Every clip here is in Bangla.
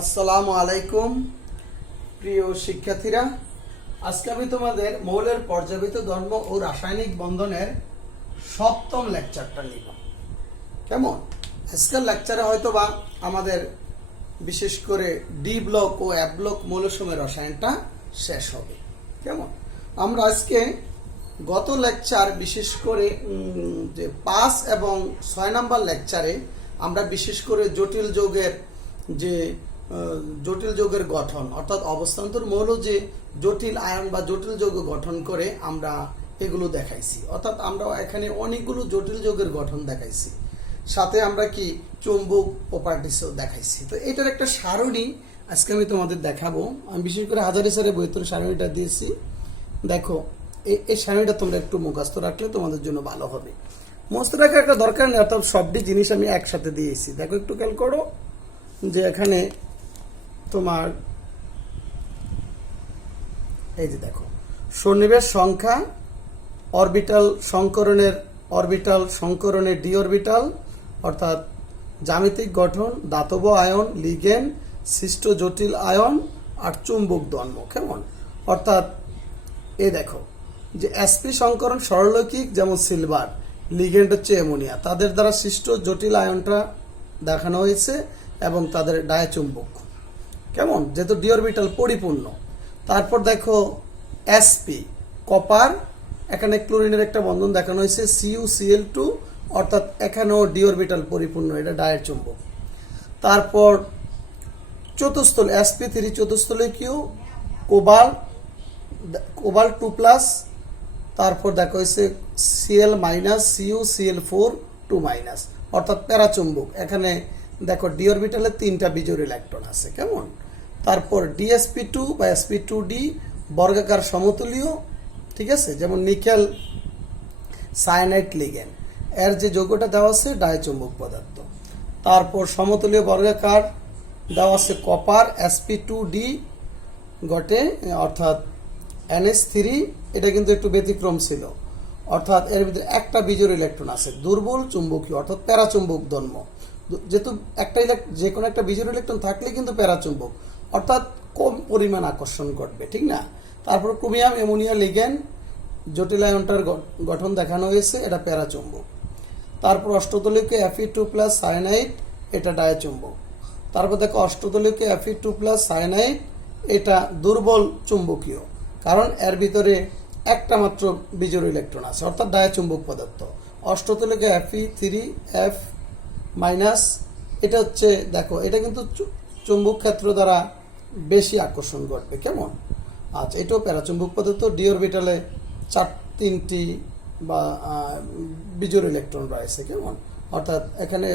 আসসালামু আলাইকুম প্রিয় শিক্ষার্থীরা, আজকে আমি তোমাদের মৌলের পর্যাবৃত ধর্ম ও রাসায়নিক বন্ধনের সপ্তম লেকচারটা নিব। কেমন? আজকের লেকচারে হয়তোবা আমাদের বিশেষ করে ডি ব্লক ও এফ ব্লক মৌলসমূহের রসায়নটা শেষ হবে। কেমন? আমরা আজকে গত লেকচার বিশেষ করে যে 5 এবং 6 নম্বর লেকচারে আমরা বিশেষ করে জটিল যৌগের গঠন অর্থাৎ অবস্থান্তর মৌল যে জটিল আয়ন বা জটিল যৌগ গঠন করে আমরা এগুলো দেখাইছি। অর্থাৎ আমরা এখানে অনেকগুলো জটিল যৌগের গঠন দেখাইছি, সাথে আমরা কি চৌম্বক প্রপার্টিসও দেখাইছি। তো এটার একটা সারণী আজকে আমি তোমাদের দেখাবো। আমি বিশেষ করে হাজারি স্যারের বইয়ের সারণীটা দিয়েছি। দেখো, এই সারণীটা তোমরা একটু মুখস্থ রাখলে তোমাদের জন্য ভালো হবে। মুখস্থ রাখার একটা দরকার নেই, অর্থাৎ সবটি জিনিস আমি একসাথে দিয়েছি। দেখো, একটু খেয়াল করো যে এখানে তোমার এই যে দেখো, সন্নিবেশ সংখ্যা, অরবিটাল সংকরণের ডি অরবিটাল অর্থাৎ জ্যামিতিক গঠন, দাতব আয়ন, লিগেন্ড, সৃষ্ট জটিল আয়ন আর চুম্বক ধর্ম। কেমন? অর্থাৎ এই দেখো যে এসপি সংকরণ সরলরৈখিক, যেমন সিলভার, লিগেন্ড হচ্ছে অ্যামোনিয়া, তাদের দ্বারা সৃষ্ট জটিল আয়নটা দেখানো হয়েছে এবং তাদের ডায়াচুম্বক। কেমন? যেহেতু ডি অরবিটাল পরিপূর্ণ। তারপর দেখো এসপি কপার, এখানে ক্লোরিনের একটা বন্ধন দেখানো হয়েছে CuCl2, অর্থাৎ এখানেও ডি অরবিটাল পরিপূর্ণ, এটা ডায়ের চুম্বক। তারপর চতুস্থল sp3 চতুস্থলকীয়, কোবাল্ট 2+, তারপর দেখা হয়েছে Cl- CuCl4 2-, অর্থাৎ প্যারাচুম্বক। এখানে দেখো ডি অরবিটালে 3টা বিজোড় ইলেকট্রন আছে। কেমন? তারপর DsP2 বা sp2d বর্গাকার সমতুলীয়, ঠিক আছে, যেমন নিকেল সায়ানাইড লিগেন্ড, এর যে যৌগটা দেওয়া আছে ডায়চুম্বক পদার্থ। তারপর সমতুলীয় বর্গাকার দেওয়া আছে কপার sp2d ঘটে, অর্থাৎ NH3, এটা কিন্তু একটু ব্যতিক্রম ছিল, অর্থাৎ এর ভিতরে একটা বিজোড় ইলেকট্রন আছে, দুর্বল চুম্বকীয় অর্থাৎ প্যারাচুম্বক ধর্ম। যেহেতু যে কোনো একটা বিজোড় ইলেকট্রন থাকলে কিন্তু প্যারাচুম্বক, অর্থাৎ কম পরিমাণ আকর্ষণ ঘটবে, ঠিক না? তারপর ক্রোমিয়াম অ্যামোনিয়া লিগেন্ড, জটিল আয়নটার গঠন দেখানো হয়েছে, এটা প্যারাচুম্বক। তারপর অষ্টতলীয়কে Fe2+ সায়ানাইড, এটা ডায়াচুম্বক। তারপর দেখো অষ্টতলীয়কে Fe2+ সায়ানাইড, এটা দুর্বল চুম্বকীয়, কারণ এর ভিতরে একটা মাত্র বিজোড় ইলেকট্রন আছে, অর্থাৎ ডায়াচুম্বক পদার্থ। অষ্টতলীয়কে Fe3F-, এটা হচ্ছে দেখো, এটা কিন্তু চুম্বক ক্ষেত্র দ্বারা বেশি আকর্ষণ ঘটবে। কেমন? আচ্ছা, এটাও প্যারাচুম্বক পদার্থ। ডি অরবিটালে 3টি বা বিজোড় ইলেকট্রন রয়েছে। কেমন? অর্থাৎ এখানে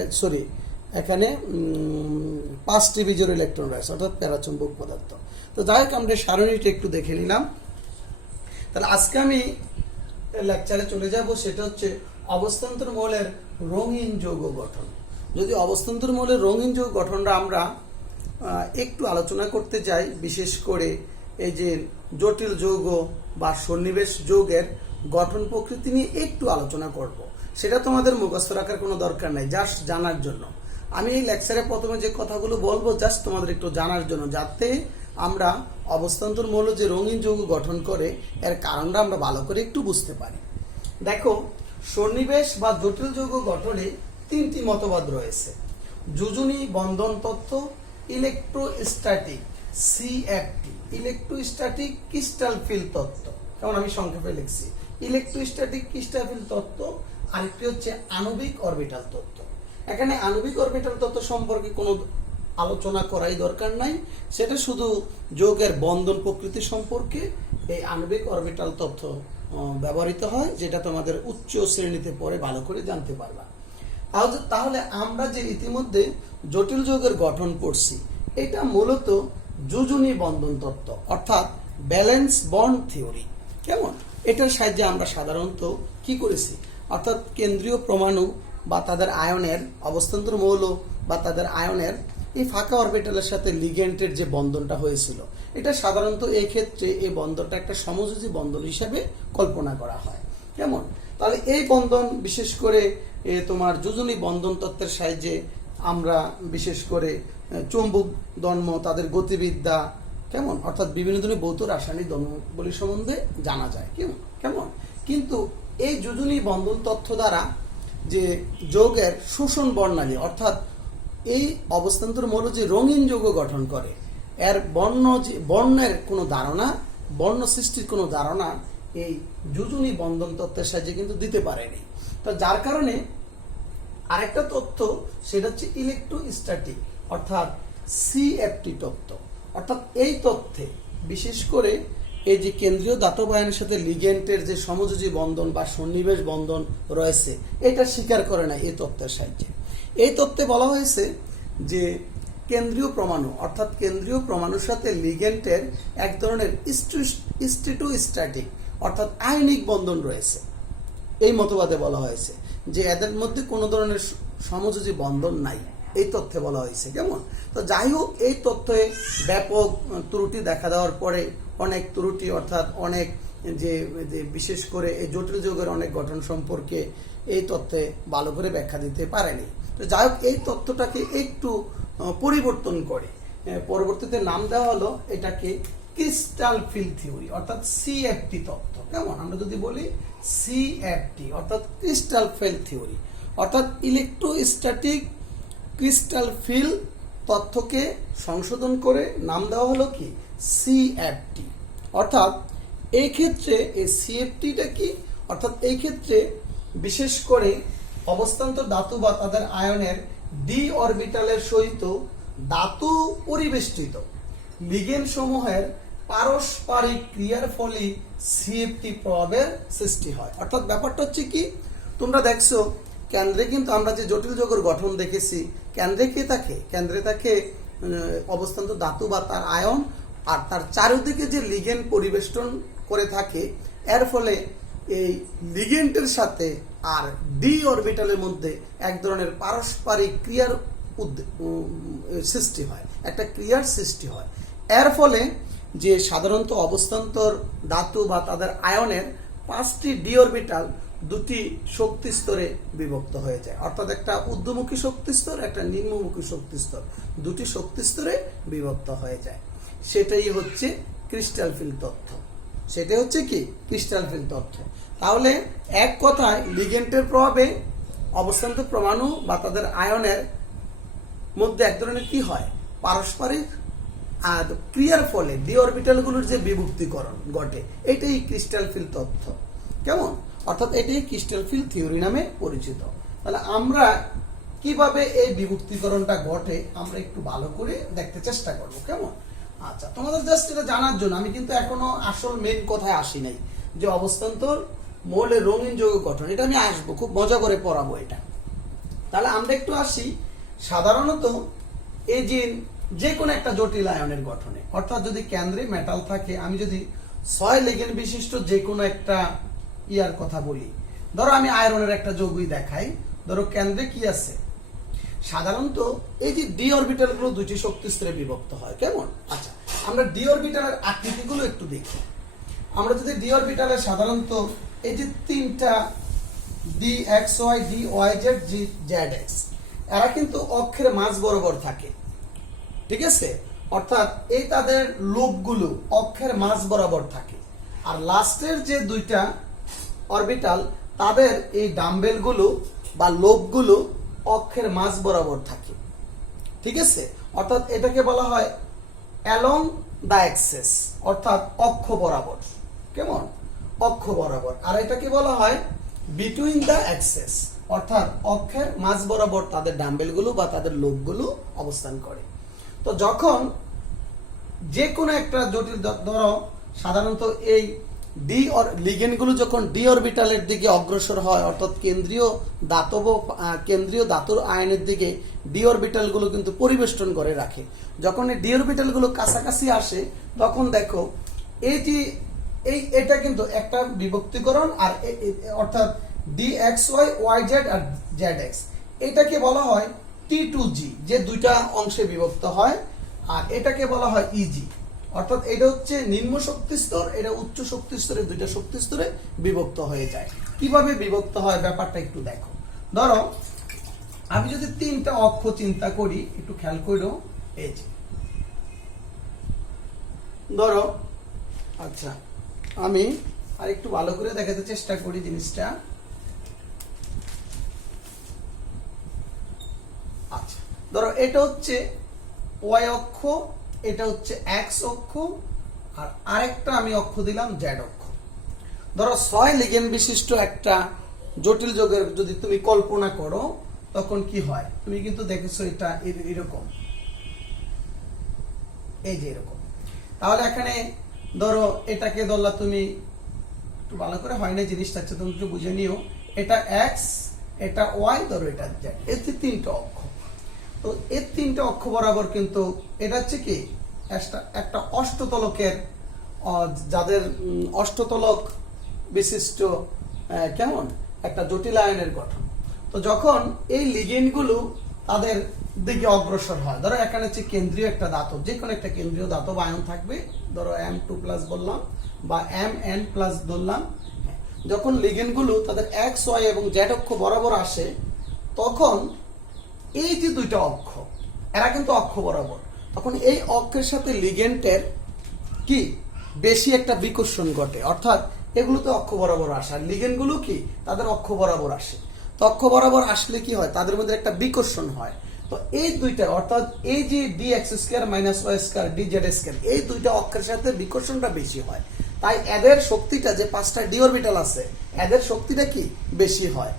5টি বিজোড় ইলেকট্রন রয়েছে, অর্থাৎ প্যারাচুম্বক পদার্থ। তো যাই হোক, আমরা সারণীটা একটু দেখে নিলাম। তাহলে আজকে আমি লেকচারে চলে যাব, সেটা হচ্ছে অবস্থান্তর মৌলের রঙিন যৌগ গঠন। যদি অবস্থান্তর মৌলের রঙিন যৌগ গঠনটা আমরা একটু আলোচনা করতে যাই, বিশেষ করে এই যে জটিল যৌগ বা সন্নিবেশ যৌগের গঠন প্রকৃতি নিয়ে একটু আলোচনা করব। সেটা তোমাদের মুখস্থ রাখার কোনো দরকার নাই, জাস্ট জানার জন্য। আমি এই লেকচারে প্রথমে যে কথাগুলো বলবো জাস্ট তোমাদের একটু জানার জন্য, যাতে আমরা অবস্থান্তর মৌল যে রঙিন যৌগ গঠন করে এর কারণটা আমরা ভালো করে একটু বুঝতে পারি। দেখো, সন্নিবেশ বা জটিল যৌগ গঠনে 3টি মতবাদ রয়েছে: যোজনী বন্ধন তত্ত্ব, electrostatic CFT, electrostatic crystal field তত্ত্ব। যেমন আমি সংক্ষেপে লিখছি ইলেকট্রোস্ট্যাটিক ক্রিস্টাল ফিল তত্ত্ব, আরেকটি হচ্ছে আণবিক অরবিটাল তত্ত্ব। এখানে আণবিক অরবিটাল তত্ত্ব সম্পর্কে কোনো আলোচনা করাই দরকার নাই, সেটা শুধু যৌগের বন্ধন প্রকৃতি সম্পর্কে এই আণবিক অরবিটাল তত্ত্ব ব্যবহৃত হয়, যেটা তোমাদের উচ্চ শ্রেণীতে পড়ে ভালো করে জানতে পারবা। তাহলে আমরা যে ইতিমধ্যে জটিল যৌগের গঠন পড়ছি, এটা মূলত যোজনী বন্ধন তত্ত্ব, অর্থাৎ ব্যালেন্স বন্ড থিওরি। কেমন? এটার সাহায্যে আমরা সাধারণত কি করেছি, অর্থাৎ কেন্দ্রীয় পরমাণু বা তাদের আয়নের, অবস্থান্তর মৌল বা তাদের আয়নের এই ফাঁকা অরবিটালের সাথে লিগ্যান্ডের যে বন্ধনটা হয়েছিল, এটা সাধারণত এই ক্ষেত্রে এই বন্ধনটা একটা সমযোজী বন্ধন হিসেবে কল্পনা করা হয়। কেমন? তাহলে এই বন্ধন বিশেষ করে তোমার যোজনী বন্ধন তত্ত্বের সাহায্যে আমরা বিশেষ করে চৌম্বক ধর্ম, তাদের গতিবিদ্যা, কেমন, অর্থাৎ বিভিন্ন ধরনের ভৌত রাসায়নিক ধর্মগুলি সম্বন্ধে জানা যায়। কেমন কিন্তু এই যোজনী বন্ধন তথ্য দ্বারা যে যৌগের শোষণ বর্ণালী, অর্থাৎ এই অবস্থান্তর মৌল যে রঙিন যৌগ গঠন করে, এর বর্ণের কোনো ধারণা, বর্ণ সৃষ্টির কোনো ধারণা এই যোজনী বন্ধন তত্ত্বের সাহায্যে কিন্তু দিতে পারেনি। তো যার কারণে আরেকটা তথ্য, সেটা হচ্ছে ইলেকট্রোস্ট্যাটিক অর্থাৎ সিএফটি তত্ত্ব। অর্থাৎ এই তথ্যে বিশেষ করে এই যে কেন্দ্রীয় ধাতব আয়নের সাথে লিগ্যান্ডের যে সমযোজী বন্ধন বা সন্নিবেশ বন্ধন রয়েছে, এটা স্বীকার করে না এই তত্ত্বের সাহায্যে। এই তত্ত্বে বলা হয়েছে যে কেন্দ্রীয় পরমাণু, অর্থাৎ কেন্দ্রীয় পরমাণুর সাথে লিগ্যান্ডের এক ধরনের স্টেটোস্ট্যাটিক অর্থাৎ আয়নিক বন্ধন রয়েছে। এই মতবাদে বলা হয়েছে যে এদের মধ্যে কোনো ধরনের সমযোজী বন্ধন নাই, এই তথ্যে বলা হয়েছে। কেমন, তো যাই হোক, এই তথ্যে ব্যাপক ত্রুটি দেখা দেওয়ার পরে অনেক ত্রুটি, অর্থাৎ অনেক যে বিশেষ করে এই জটিল যৌগের অনেক গঠন সম্পর্কে এই তথ্যে ভালো করে ব্যাখ্যা দিতে পারেনি। তো যাই হোক, এই তথ্যটাকে একটু পরিবর্তন করে পরবর্তীতে নাম দেওয়া হলো এটাকে ক্রিস্টাল ফিল থিওরি অর্থাৎ সিএফটি তত্ত্ব। কেমন, আমরা যদি বলি সিএফটি অর্থাৎ ক্রিস্টাল ফিল থিওরি অর্থাৎ ইলেকট্রোস্ট্যাটিক ক্রিস্টাল ফিল তথ্যকে সংশোধন করে নাম দেওয়া হলো কি সিএফটি। অর্থাৎ এই ক্ষেত্রে এই সিএফটিটা কি, অর্থাৎ এই ক্ষেত্রে বিশেষ করে অবস্থান্তর ধাতু বা তাদের আয়নের ডি অরবিটালের সহিত ধাতু পরিবেষ্টিত লিগেন্ড সমূহের পারস্পরিক ক্রিয়ার ফলে সিএফটি প্রভাবের সৃষ্টি হয়। অর্থাৎ ব্যাপারটা হচ্ছে কি, তোমরা দেখছো কেন্দ্রে কিন্তু আমরা যে জটিল যৌগের গঠন দেখেছি, কেন্দ্রে থাকে অবস্থান্তর ধাতু বা তার আয়ন, আর তার চারিদিকে যে লিগেন্ড পরিবেষ্টন করে থাকে, এর ফলে এই লিগেন্ডের সাথে আর ডি অরবিটালের মধ্যে এক ধরনের পারস্পরিক ক্রিয়ার সৃষ্টি হয়, একটা ক্রিয়ার সৃষ্টি হয়। এর ফলে যে সাধারণত অবস্থান্তর ধাতু বা তাদের আয়নের 5টি ডি অরবিটাল 2টি শক্তি স্তরে বিভক্ত হয়ে যায়। অর্থাৎ একটা ঊর্ধ্বমুখী শক্তি স্তর, একটা নিম্নমুখী শক্তি স্তর, 2টি শক্তি স্তরে বিভক্ত হয়ে যায়। সেটাই হচ্ছে ক্রিস্টাল ফিল তথ্য। সেটাই হচ্ছে কি ক্রিস্টাল ফিল তথ্য। তাহলে এক কথায় লিগেন্ডের প্রভাবে অবস্থান্তর পরমাণু বা তাদের আয়নের মধ্যে এক ধরনের কি হয়, পারস্পরিক আর ক্রিয়ার ফলে ডি অরবিটালগুলোর যে বিভক্তিকরণ ঘটে, এটাই ক্রিস্টাল ফিল তথ্য। কেমন, অর্থাৎ এটাই ক্রিস্টাল ফিল থিওরি নামে পরিচিত। তাহলে আমরা কিভাবে এই বিভক্তিকরণটা ঘটে আমরা একটু ভালো করে দেখতে চেষ্টা করব। কেমন, আচ্ছা, তোমাদের জাস্ট এটা জানার জন্য আমি কিন্তু এখনো আসল মেন কথায় আসি নাই, যে অবস্থান্তর মৌলের রঙিন যৌগ গঠন, এটা আমি আসবো, খুব মজা করে পড়াবো এটা। তাহলে আমরা একটু আসি সাধারণত এই যে কোনো একটা জটিল আয়নের গঠনে, অর্থাৎ যদি কেন্দ্রে মেটাল থাকে, আমি যদি 6 লিগেন্ড বিশিষ্ট যে কোনো একটা ইয়ার কথা বলি, ধরো আমি আয়রনের একটা যৌগই দেখাই, ধরো কেন্দ্রে কি আছে, সাধারণত এই যে ডি অরবিটাল গুলো 2টি শক্তি স্তরে বিভক্ত হয়। কেমন, আচ্ছা, আমরা ডি অরবিটালের আকৃতিগুলো একটু দেখি। আমরা যদি ডি অরবিটালের সাধারণত এই যে 3টা D x Y, D Y Z, G Z x, এরা কিন্তু অক্ষের মাঝ বরাবর থাকে। ঠিক আছে, অর্থাৎ এই তাদের লোবগুলো অক্ষের মাঝ বরাবর থাকে, আর লাস্টের যে 2টা অরবিটাল, তাদের এই ডাম্বেলগুলো বা লোবগুলো অক্ষের মাঝ বরাবর থাকে। ঠিক আছে, অর্থাৎ এটাকে বলা হয় অ্যালং দা অ্যাক্সিস অর্থাৎ অক্ষ বরাবর। কেমন, অক্ষ বরাবর। আর এটাকে বলা হয় বিটুইন দা অ্যাক্সিস অর্থাৎ অক্ষের মাঝ বরাবর তাদের ডাম্বেলগুলো বা তাদের লোবগুলো অবস্থান করে। তো যখন যে কোনো একটা জটিল, ধরো সাধারণত এই ডি লিগেন্ডগুলো যখন ডি অরবিটালের দিকে অগ্রসর হয়, অর্থাৎ কেন্দ্রীয় ধাতুর আয়নের দিকে ডি অরবিটালগুলো কিন্তু পরিবেষ্টন করে রাখে। যখন এই ডি অরবিটালগুলো কাছাকাছি আসে, তখন দেখো এটা কিন্তু একটা বিভক্তিকরণ, আর অর্থাৎ d x y, y z আর জেড এক্স, এটাকে বলা হয় T2G, যে 2টা অংশে বিভক্ত হয়, আর এটাকে বলা হয় ইজি, অর্থাৎ এটা হচ্ছে নিম্ন শক্তি স্তর, এটা উচ্চ শক্তি স্তরে, 2টা শক্তি স্তরে বিভক্ত হয়ে যায়। কিভাবে বিভক্ত হয় ব্যাপারটা একটু দেখো। ধরো আমি যদি তিনটা অক্ষ চিন্তা করি, একটু খেয়াল করো, এই যে ধরো, আচ্ছা আমি আর একটু ভালো করে দেখাতে চেষ্টা করি জিনিসটা। আচ্ছা ধরো এটা হচ্ছে ওয়াই অক্ষ, এটা হচ্ছে এক্স অক্ষ, আর আরেকটা আমি অক্ষ দিলাম জেড অক্ষ। ধরো 6 লিগেন্ড বিশিষ্ট একটা জটিল যৌগের যদি তুমি কল্পনা করো, তখন কি হয়? তুমি কিন্তু দেখেছো এটা এরকম, এই যে এরকম। তাহলে এখানে ধরো এটাকে ধরলা তুমি, একটু ভালো করে হয় না জিনিসটা, হচ্ছে তুমি একটু বুঝে নিও। এটা এক্স, এটা ওয়াই, ধরো এটা জেড, এই তিনটা অক্ষ। তো এই তিনটা অক্ষ বরাবর কিন্তু এটা হচ্ছে কি একটা অষ্টতলকের, যাদের অষ্টতলক বিশিষ্ট কেমন একটা জটিল আয়নের গঠন। তো যখন এই লিগেন্ডগুলো তাদের দিকে অগ্রসর হয়, ধরো এখানে হচ্ছে কেন্দ্রীয় একটা ধাতব, যে কোনো একটা কেন্দ্রীয় ধাতব আয়ন থাকবে, ধরো M2+ বললাম বা Mn+ ধরলাম। যখন লিগেন্ডগুলো তাদের এক্স ওয়াই এবং জেড অক্ষ বরাবর আসে, তখন এই যে দুইটা অক্ষ, এরা কিন্তু অক্ষ বরাবর, তখন এই অক্ষের সাথে লিগেন্ডের কি বেশি একটা বিকর্ষণ ঘটে, অর্থাৎ এগুলো তো অক্ষ বরাবর আসে, আর লিগেন্ডগুলো কি তাদের অক্ষ বরাবর আসে। তো অক্ষ বরাবর আসলে কি হয়? তাদের মধ্যে একটা বিকর্ষণ হয়। তো এই দুইটা, অর্থাৎ এই যে dx² - y² dz², এই দুইটা অক্ষের সাথে বিকর্ষণটা বেশি হয়, তাই এদের শক্তিটা, যে 5টা ডি অরবিটাল আছে, এদের শক্তিটা কি বেশি হয়।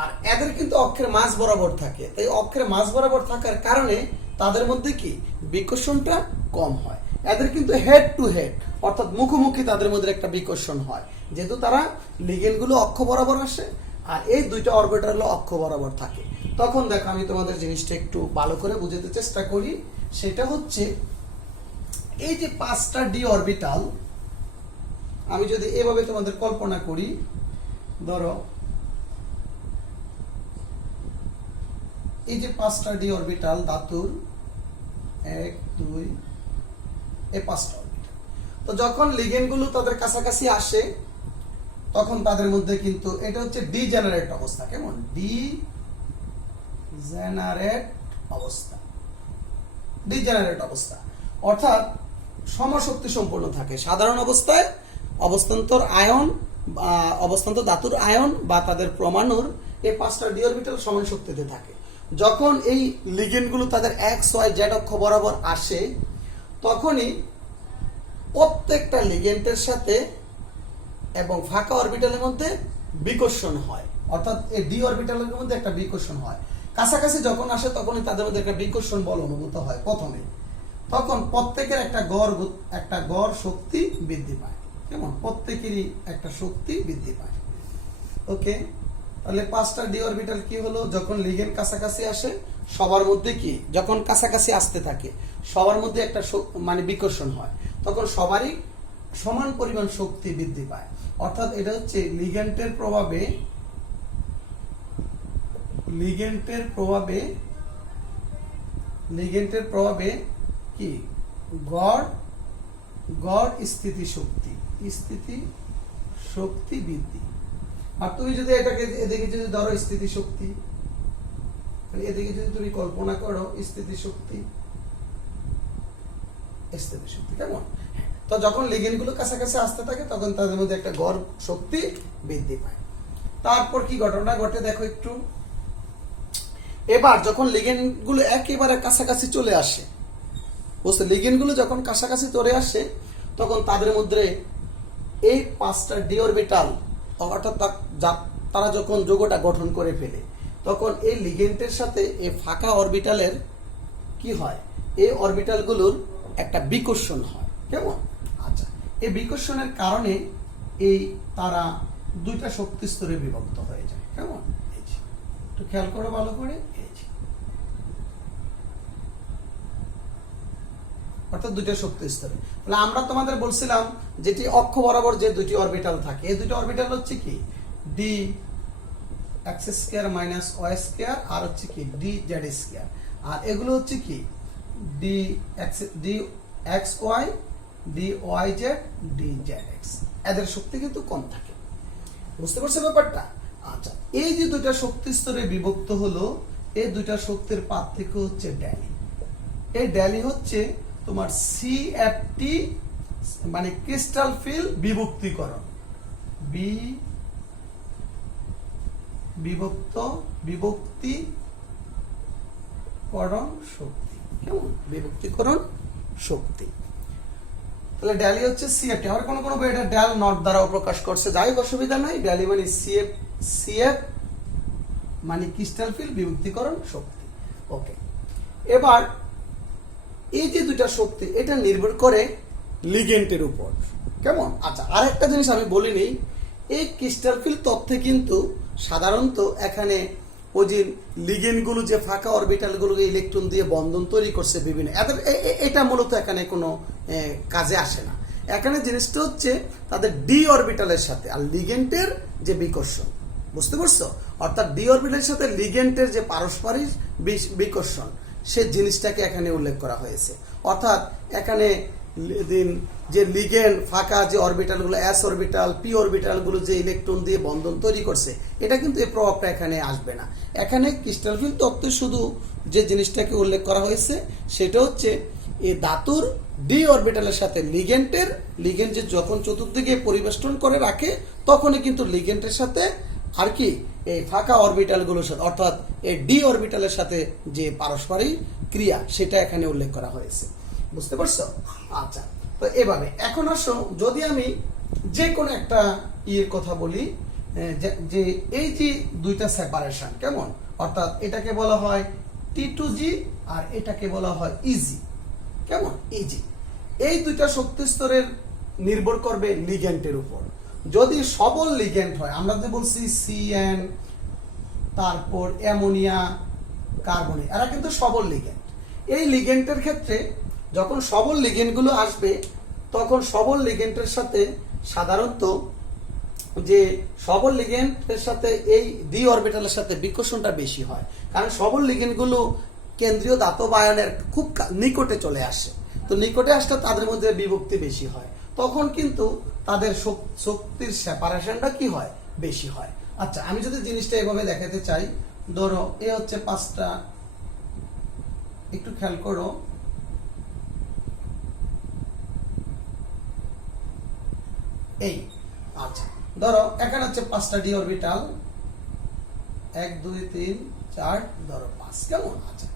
আর এদের কিন্তু অক্ষের মাঝ বরাবর থাকে, এই অক্ষের মাঝ বরাবর থাকার কারণে তাদের মধ্যে কি বিকর্ষণটা কম হয়। এদের কিন্তু হেড টু হেড, অর্থাৎ মুখোমুখি তাদের মধ্যে একটা বিকর্ষণ হয়, যেহেতু তারা লিগেন্ডগুলো অক্ষ বরাবর আসে আর এই দুইটা অরবিটাল অক্ষ বরাবর থাকে। তখন দেখো আমি তোমাদের জিনিসটা একটু ভালো করে বুঝাতে চেষ্টা করি। সেটা হচ্ছে এই যে 5টা ডি অরবিটাল, আমি যদি এভাবে তোমাদের কল্পনা করি, ধরো এই যে 5টা ডি অরবিটাল ধাতুর, 1 2, এই 5টা অরবিটাল। তো যখন লিগেন্ডগুলো তাদের কাছাকাছি আসে, তখন তাদের মধ্যে কিন্তু এটা হচ্ছে ডিজেনারেট অবস্থা, কেমন ডিজেনারেট অবস্থা, ডিজেনারেট অবস্থা, অর্থাৎ সমশক্তি সম্পন্ন থাকে। সাধারণ অবস্থায় অবস্থান্তর আয়ন, অবস্থান্তর ধাতুর আয়ন বা তাদের পরমাণুর এই 5টা ডি অরবিটাল সমান শক্তিতে থাকে। যখন এই লিগেন্ডগুলো তাদের এক্স ওয়াই জেড অক্ষ বরাবর আসে, তখনই প্রত্যেকটা লিগেন্ডের সাথে এবং ফাঁকা অরবিটালের মধ্যে বিকর্ষণ হয়, অর্থাৎ এই ডি অরবিটালের মধ্যে একটা বিকর্ষণ হয়। কাছাকাছি যখন আসে, তখনই তাদের মধ্যে একটা বিকর্ষণ বল অনুভূত হয় প্রথমে। তখন প্রত্যেকের একটা গড় শক্তি বৃদ্ধি পায়, কেমন প্রত্যেকেরই একটা শক্তি বৃদ্ধি পায়। ওকে, তাহলে 5টা ডি অরবিটাল কি হলো? যখন লিগেন্ড কাছাকাছি আসে, সবার মধ্যে কি, যখন কাছাকাছি আসতে থাকে সবার মধ্যে একটা মানে বিকর্ষণ হয়, তখন সবারই সমান পরিমাণ শক্তি বৃদ্ধি পায়। অর্থাৎ এটা হচ্ছে লিগেন্ডের প্রভাবে কি গড় স্থিতি শক্তি বৃদ্ধি। আর তুমি যদি এটাকে এদিকে যদি ধরো স্থিতি শক্তি, এদিকে যদি তুমি কল্পনা করো স্থিতি শক্তি, কেমন? তো যখন লিগেন্ডগুলো কাছাকাছি আসতে থাকে, তখন তাদের মধ্যে একটা গড় শক্তি বৃদ্ধি পায়। তারপর কি ঘটনা ঘটে দেখো একটু। এবার যখন লিগেন্ডগুলো একেবারে কাছাকাছি চলে আসে, বুঝতে, লিগেন্ডগুলো যখন কাছাকাছি চলে আসে, তখন তাদের মধ্যে এই 5টা ডি অরবিটাল, অর্থাৎ তারা যখন যৌগটা গঠন করে ফেলে, তখন এই লিগেন্ডের সাথে এই ফাঁকা অরবিটালের কি হয়, এই অরবিটালগুলোর একটা বিকর্ষণ হয়, কেমন? আচ্ছা, এই বিকর্ষণের কারণে এই তারা দুইটা শক্তি স্তরে বিভক্ত হয়ে যায়, কেমন? এই যে একটু খেয়াল করো ভালো করে, এই যে অর্থাৎ দুইটা শক্তি স্তরে। তাহলে আমরা তোমাদের বলছিলাম যেটি অক্ষ বরাবর যে দুটি অরবিটাল থাকে, এই দুটি অরবিটাল হচ্ছে কি ডি x² - y², আর হচ্ছে কি ডি z², আর এগুলো হচ্ছে কি D xy D yz D zx। এদের শক্তি কিন্তু কম থাকে, বুঝতে পারছো ব্যাপারটা? আচ্ছা, এই যে দুইটা শক্তি স্তরে বিভক্ত হলো, এই দুইটা শক্তির পার্থক্য হচ্ছে ড্যালি। এই ড্যালি হচ্ছে তোমার সিএফটি মানে ক্রিস্টাল ফিল বিভক্তিকরণ, বিভক্তিকরণ শক্তি। কেমন? বিভক্তিকরণ শক্তি। তাহলে ড্যালি হচ্ছে সিএফটি। আমার কোনো কোনো বই এটা ড্যাল নট দ্বারাও প্রকাশ করছে, যাই হোক অসুবিধা নাই। ড্যালি মানে সিএফ মানে ক্রিস্টাল ফিল বিভক্তিকরণ শক্তি। ওকে, এবার এই যে দুইটা শক্তি এটা নির্ভর করে লিগেন্ডের উপর। কেমন? আচ্ছা, আরেকটা জিনিস আমি বলিনি, এই ক্রিস্টাল ফিল তত্ত্বে কিন্তু সাধারণত এখানে ওই যে লিগেন্ডগুলো যে ফাঁকা অরবিটালগুলোকে ইলেকট্রন দিয়ে বন্ধন তৈরি করছে বিভিন্ন, এটা মূলত এখানে কোনো কাজে আসে না। এখানে জিনিসটা হচ্ছে তাদের ডি অরবিটালের সাথে আর লিগেন্ডের যে বিকর্ষণ, বুঝতে পারছো? অর্থাৎ ডি অরবিটালের সাথে লিগেন্ডের যে পারস্পরিক বিকর্ষণ, সে জিনিসটাকে এখানে উল্লেখ করা হয়েছে। অর্থাৎ এখানে যে লিগেন্ড ফাঁকা যে অরবিটালগুলো এস অরবিটাল পি অরবিটালগুলো যে ইলেকট্রন দিয়ে বন্ধন তৈরি করছে, এটা কিন্তু এই প্রভাবটা এখানে আসবে না। এখানে ক্রিস্টাল ফিল তত্ত্বে শুধু যে জিনিসটাকে উল্লেখ করা হয়েছে সেটা হচ্ছে এই ধাতুর ডি অরবিটালের সাথে লিগেন্ড যে যখন চতুর্দিকে পরিবেষ্টন করে রাখে, তখনই কিন্তু লিগেন্ডের সাথে আর কি এই ফাঁকা অরবিটালগুলোর সাথে অর্থাৎ এই ডি অরবিটালের সাথে যে পারস্পরিক ক্রিয়া, সেটা এখানে উল্লেখ করা হয়েছে। বুঝতে পারছো? আচ্ছা, তো এভাবে এখন আসো, যদি আমি যে কোনো একটা ইয়ের কথা বলি, যে এই যে দুইটা সেপারেশন, কেমন? অর্থাৎ এটাকে বলা হয় T2G আর এটাকে বলা হয় ইজি। কেমন? ইজি। এই দুইটা শক্তি স্তরের নির্ভর করবে লিগ্যান্ডের উপর। যদি সবল লিগ্যান্ড হয়, আমরা যে বলছি CN, তারপর অ্যামোনিয়া, কার্বনে, এরা কিন্তু সবল লিগ্যান্ড। এই লিগ্যান্ডের ক্ষেত্রে যখন সবল লিগ্যান্ডগুলো আসবে, তখন সবল লিগ্যান্ডের সাথে সাধারণত যে সবল লিগ্যান্ডের সাথে এই ডি অরবিটালের সাথে বিকর্ষণটা বেশি হয়, কারণ সবল লিগ্যান্ডগুলো কেন্দ্রীয় ধাতব আয়নের খুব নিকটে চলে আসে। তো নিকটে আসলে তাদের মধ্যে বিভক্তি বেশি হয়, তখন কিন্তু তাদের শক্তির সেপারেশনটা কি হয়? বেশি হয়। আচ্ছা, আমি যদি জিনিসটা এভাবে দেখাতে চাই, ধরো এ হচ্ছে 5টা, একটু খেয়াল করো, এই। আচ্ছা, ধরো এখানে হচ্ছে 5টা ডি অরবিটাল, 1 2 3 4, ধরো 5। কেমন? আচ্ছা,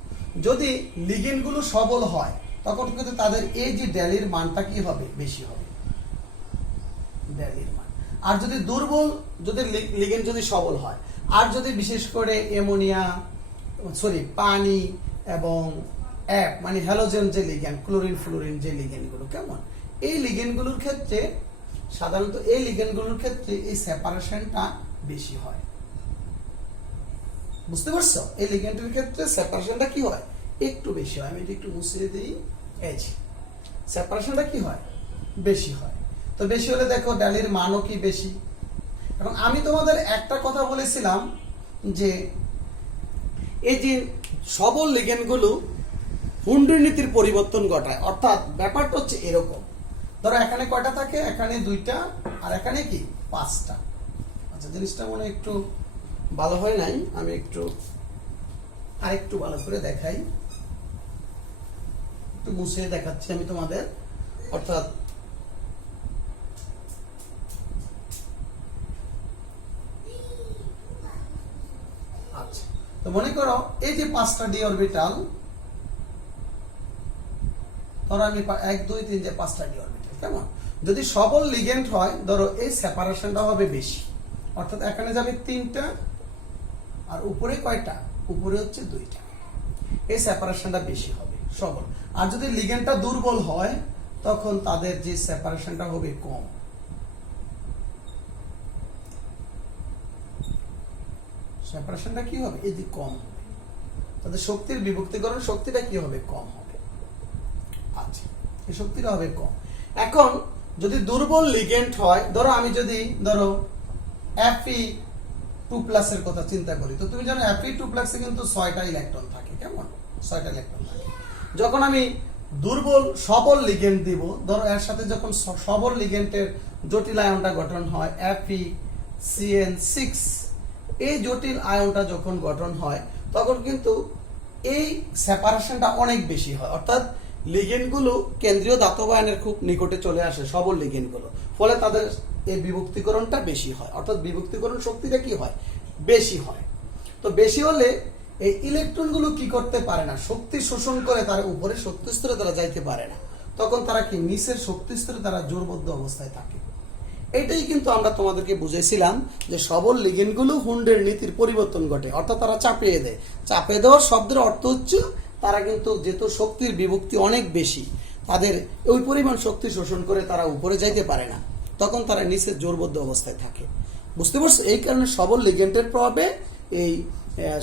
যদি লিগেন্ডগুলো সবল হয়, তখন কিন্তু তাদের এই যে ড্যালির মানটা কি হবে? বেশি হবে, ড্যালির মান। আর যদি দুর্বল, যদি লিগেন্ড যদি সবল হয়, আর যদি বিশেষ করে অ্যামোনিয়া, পানি এবং মানে হ্যালোজেন যে লিগ্যান্ড, ক্লোরিন ফ্লোরিন যে লিগ্যান্ডগুলো, কেমন? এই লিগ্যান্ডগুলোর ক্ষেত্রে সাধারণত এই লিগ্যান্ডগুলোর ক্ষেত্রে এই সেপারেশনটা বেশি হয়। বুঝতে পারছো? এই লিগ্যান্ডের ক্ষেত্রে সেপারেশনটা কি হয়? একটু বেশি হয়। আমি এটা একটু মুছিয়ে দিই, এই সেপারেশনটা কি হয়? বেশি হয়। তো বেশি হলে দেখো ড্যালির মানও কি বেশি। এখন আমি তোমাদের একটা কথা বলেছিলাম যে এই যে সবল লিগ্যান্ডগুলো হুন্ড্রি নীতির পরিবর্তন ঘটায়। অর্থাৎ ব্যাপারটা হচ্ছে এরকম, ধরো এখানে কয়টা থাকে? এখানে 2টা, আর এখানে কি 5টা। আচ্ছা, জিনিসটা মনে একটু ভালো হয় নাই, আমি আরেকটু ভালো করে দেখাই, একটু মুছিয়ে দেখাচ্ছি আমি তোমাদের। অর্থাৎ আচ্ছা, তো মনে করো এই যে 5টা ডি অরবিটাল, ধরো আমি 1 2 3 যে 5টা ডি অরবিটাল, কেমন? যদি সবল লিগ্যান্ড হয়, ধরো এই সেপারেশনটা হবে বেশি। অর্থাৎ এখানে যাবে 3টা, আর উপরে কয়টা? উপরে হচ্ছে 2টা। এই সেপারেশনটা বেশি হবে সবল। আর যদি লিগ্যান্ডটা দুর্বল হয়, তখন তাদের যে সেপারেশনটা হবে কম। সেপারেশনটা কি হবে? এই যে কম হবে, তাদের শক্তির বিভক্তিকরণ শক্তিটা কি হবে? কম হবে। আচ্ছা, এই শক্তিটা হবে কম। এখন যদি দুর্বল লিগ্যান্ড হয়, ধরো আমি যদি Fe2+ এর কথা চিন্তা করি, তো তুমি জানো Fe2+ এ কিন্তু 6টা ইলেকট্রন থাকে, কেমন? 6টা ইলেকট্রন থাকে। যখন আমি দুর্বল সবল লিগ্যান্ড দিব, ধরো এর সাথে যখন সবল লিগ্যান্ডের জটিল আয়নটা গঠন হয় FeCN6, এই জটিল আয়নটা যখন গঠন হয়, তখন কিন্তু এই সেপারেশনটা অনেক বেশি হয়, অর্থাৎ লিগেন্ডগুলো কেন্দ্রীয় ধাতব আয়নের খুব নিকটে চলে আসে, সবল লিগেন্ডগুলো, ফলে তাদের এই বিভক্তিকরণটা বেশি হয়, অর্থাৎ বিভক্তিকরণ শক্তিটা কি হয়, বেশি হয়। তো বেশি হলে এই ইলেকট্রনগুলো কি করতে পারে না, শক্তি শোষণ করে তার উপরে শক্তি স্তরে তারা যাইতে পারে না, তখন তারা কি নিচের শক্তি স্তরে তারা জোরবদ্ধ অবস্থায় থাকে। এটাই কিন্তু আমরা তোমাদেরকে বুঝেছিলাম যে সবল লিগেন্ডগুলো হুন্ডের নীতির পরিবর্তন ঘটে, অর্থাৎ তারা চাপিয়ে দেয়। চাপিয়ে দেওয়ার শব্দের অর্থ হচ্ছে তারা কিন্তু যেহেতু শক্তির বিভক্তি অনেক বেশি, তাদের ওই পরিমাণ শক্তি শোষণ করে তারা উপরে যাইতে পারে না, তখন তারা নিচের জোরবদ্ধ অবস্থায় থাকে। বুঝতে পারছো? এই কারণে সবল লিগেন্ডের প্রভাবে এই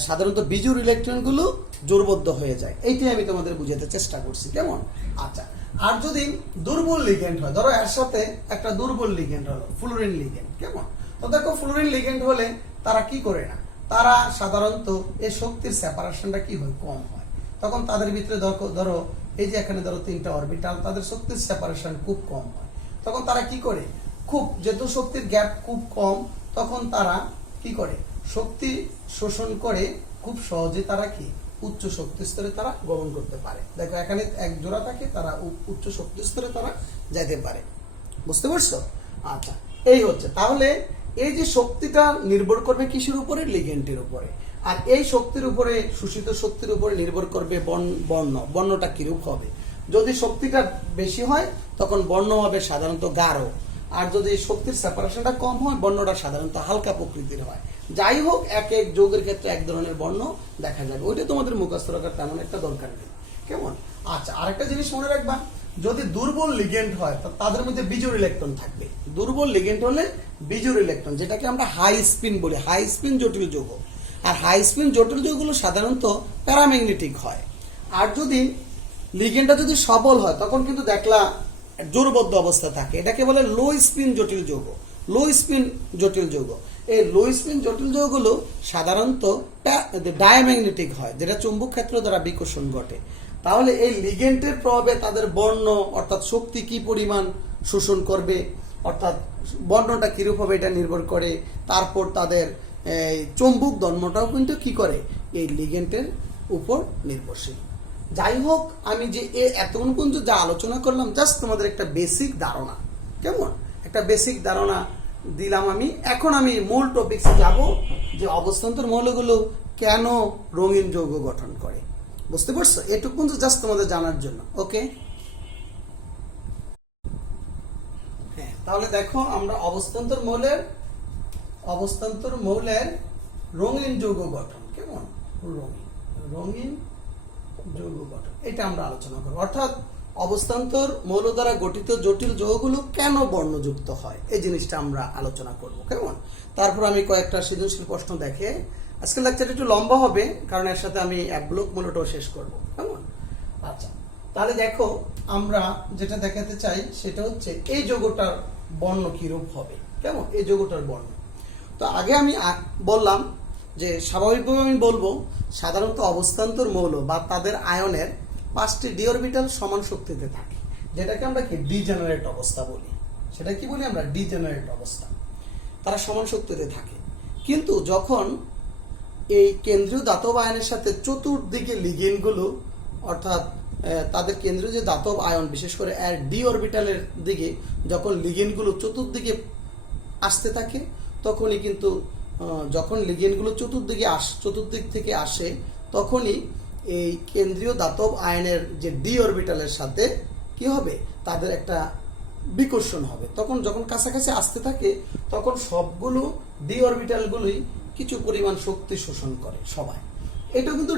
সাধারণত বিজুর ইলেকট্রনগুলো জোরবদ্ধ হয়ে যায়। এইটাই আমি তোমাদের বুঝাতে চেষ্টা করছি, কেমন? আচ্ছা, আর যদি দুর্বল লিগেন্ড হয়, ধরো এর সাথে একটা দুর্বল লিগেন্ড হলো ফ্লুরিন লিগেন্ড, কেমন? তো দেখো ফ্লুরিন লিগেন্ড হলে তারা কি করে না, তারা সাধারণত এই শক্তির সেপারেশনটা কি হয়, কম হয়। তখন তাদের ভিতরে ধরো এই যে এখানে ধরো 3টা অরবিটাল, তাদের শক্তির সেপারেশন খুব কম হয়। তখন তারা কি করে, খুব যেহেতু শক্তির গ্যাপ খুব কম, তখন তারা কি করে, শক্তি শোষণ করে খুব সহজে তারা কি উচ্চ শক্তি স্তরে তারা গমন করতে পারে। দেখো এখানে এক জোড়া থাকে, তারা উচ্চ শক্তি স্তরে তারা যেতে পারে। বুঝতে পারছো? আচ্ছা, এই হচ্ছে তাহলে এই যে শক্তিটা নির্ভর করবে কিসের উপরে, লিগেন্ডের উপরে। আর এই শক্তির উপরে, শোষিত শক্তির উপরে নির্ভর করবে বর্ণটা কিরূপ হবে। যদি শক্তিটা বেশি হয় তখন বর্ণ হবে সাধারণত গাঢ়, আর যদি শক্তির সেপারেশনটা কম হয় বর্ণটা সাধারণত হালকা প্রকৃতির হয়। যাই হোক, এক এক যৌগের ক্ষেত্রে এক ধরনের বর্ণ দেখা যাবে, ওইটা তোমাদের মুখস্থ রাখার তেমন একটা দরকার নেই, কেমন? আচ্ছা, আরেকটা জিনিস মনে রাখবা, যদি দুর্বল লিগেন্ড হয় তাদের মধ্যে বিজোড় ইলেকট্রন থাকবে। দুর্বল লিগেন্ড হলে বিজোড় ইলেকট্রন, যেটাকে আমরা হাই স্পিন বলি, হাই স্পিন জটিল যৌগ। আর হাই স্পিন জটিল যৌগগুলো সাধারণত প্যারাম্যাগনেটিক হয়। আর যদি লিগেন্ডটা যদি সবল হয় তখন কিন্তু দেখলা জোরবদ্ধ অবস্থা থাকে, এটাকে বলে লো স্পিন জটিল যৌগ। লো স্পিন জটিল যৌগ, এই লো স্পিন জটিল যৌগগুলো সাধারণত ডায়াম্যাগনেটিক হয়, যেটা চুম্বক ক্ষেত্র দ্বারা বিকর্ষণ ঘটে। তাহলে এই লিগেন্ডের প্রভাবে তাদের বর্ণ, অর্থাৎ শক্তি কি পরিমাণ শোষণ করবে, অর্থাৎ বর্ণটা কিরূপ হবে এটা নির্ভর করে। তারপর তাদের চুম্বক ধর্মটাও কিন্তু কি করে, এই লিগেন্ডের উপর নির্ভরশীল। যাই হোক, আমি যে এতক্ষণ পর্যন্ত যা আলোচনা করলাম জাস্ট তোমাদের একটা বেসিক ধারণা, কেমন? একটা বেসিক ধারণা দিলাম আমি। এখন আমি মূল টপিকসে যাব, যে অবস্থান্তর মৌলগুলো কেন রঙিন যৌগ গঠন করে। বুঝতে পারছো? এটুকু পর্যন্ত জাস্ট তোমাদের জানার জন্য। ওকে, হ্যাঁ, তাহলে দেখো আমরা অবস্থান্তর মৌলের রঙিন যৌগ গঠন, কেমন? রঙিন যৌগ গঠন, এটা আমরা আলোচনা করব। অর্থাৎ অবস্থান্তর মৌল দ্বারা গঠিত জটিল যৌগগুলো কেন বর্ণযুক্ত হয়, এই জিনিসটা আমরা আলোচনা করব, কেমন? তারপর আমি কয়েকটা সৃজনশীল প্রশ্ন দেখে আজকের লেকচারটা একটু লম্বা হবে, কারণ এর সাথে আমি এক ব্লক মূলটাও শেষ করব, কেমন? আচ্ছা, তাহলে দেখো আমরা যেটা দেখাতে চাই সেটা হচ্ছে এই যৌগটার বর্ণ কিরূপ হবে, কেমন? এই যৌগটার বর্ণ। তো আগে আমি বললাম যে স্বাভাবিকভাবে আমি বলবো সাধারণত অবস্থান্তর মৌল বা তাদের আয়নের 5টি ডি অরবিটাল সমান শক্তিতে থাকে, যেটাকে আমরা কি ডিজেনারেট অবস্থা বলি। সেটা কি বলি আমরা? ডিজেনারেট অবস্থা। তারা সমান শক্তিতে থাকে, কিন্তু যখন এই কেন্দ্রীয় ধাতব আয়নের সাথে চতুর্দিকে লিগেন্ডগুলো, অর্থাৎ তাদের কেন্দ্রীয় যে ধাতব আয়ন, বিশেষ করে এর ডি অরবিটালের দিকে যখন লিগেন্ডগুলো চতুর্দিকে আসতে থাকে, তখনই কিন্তু যখন লিগেন্ডগুলো চতুর্দিক থেকে আসে, তখনই এই কেন্দ্রীয় ধাতব আয়নের যে ডি অরবিটালের সাথে কি হবে, তাদের একটা বিকর্ষণ হবে। তখন যখন কাছাকাছি আসতে থাকে তখন সবগুলো ডি অরবিটালগুলোই কিছু পরিমাণ শক্তি শোষণ করে সবাই। এটা কিন্তু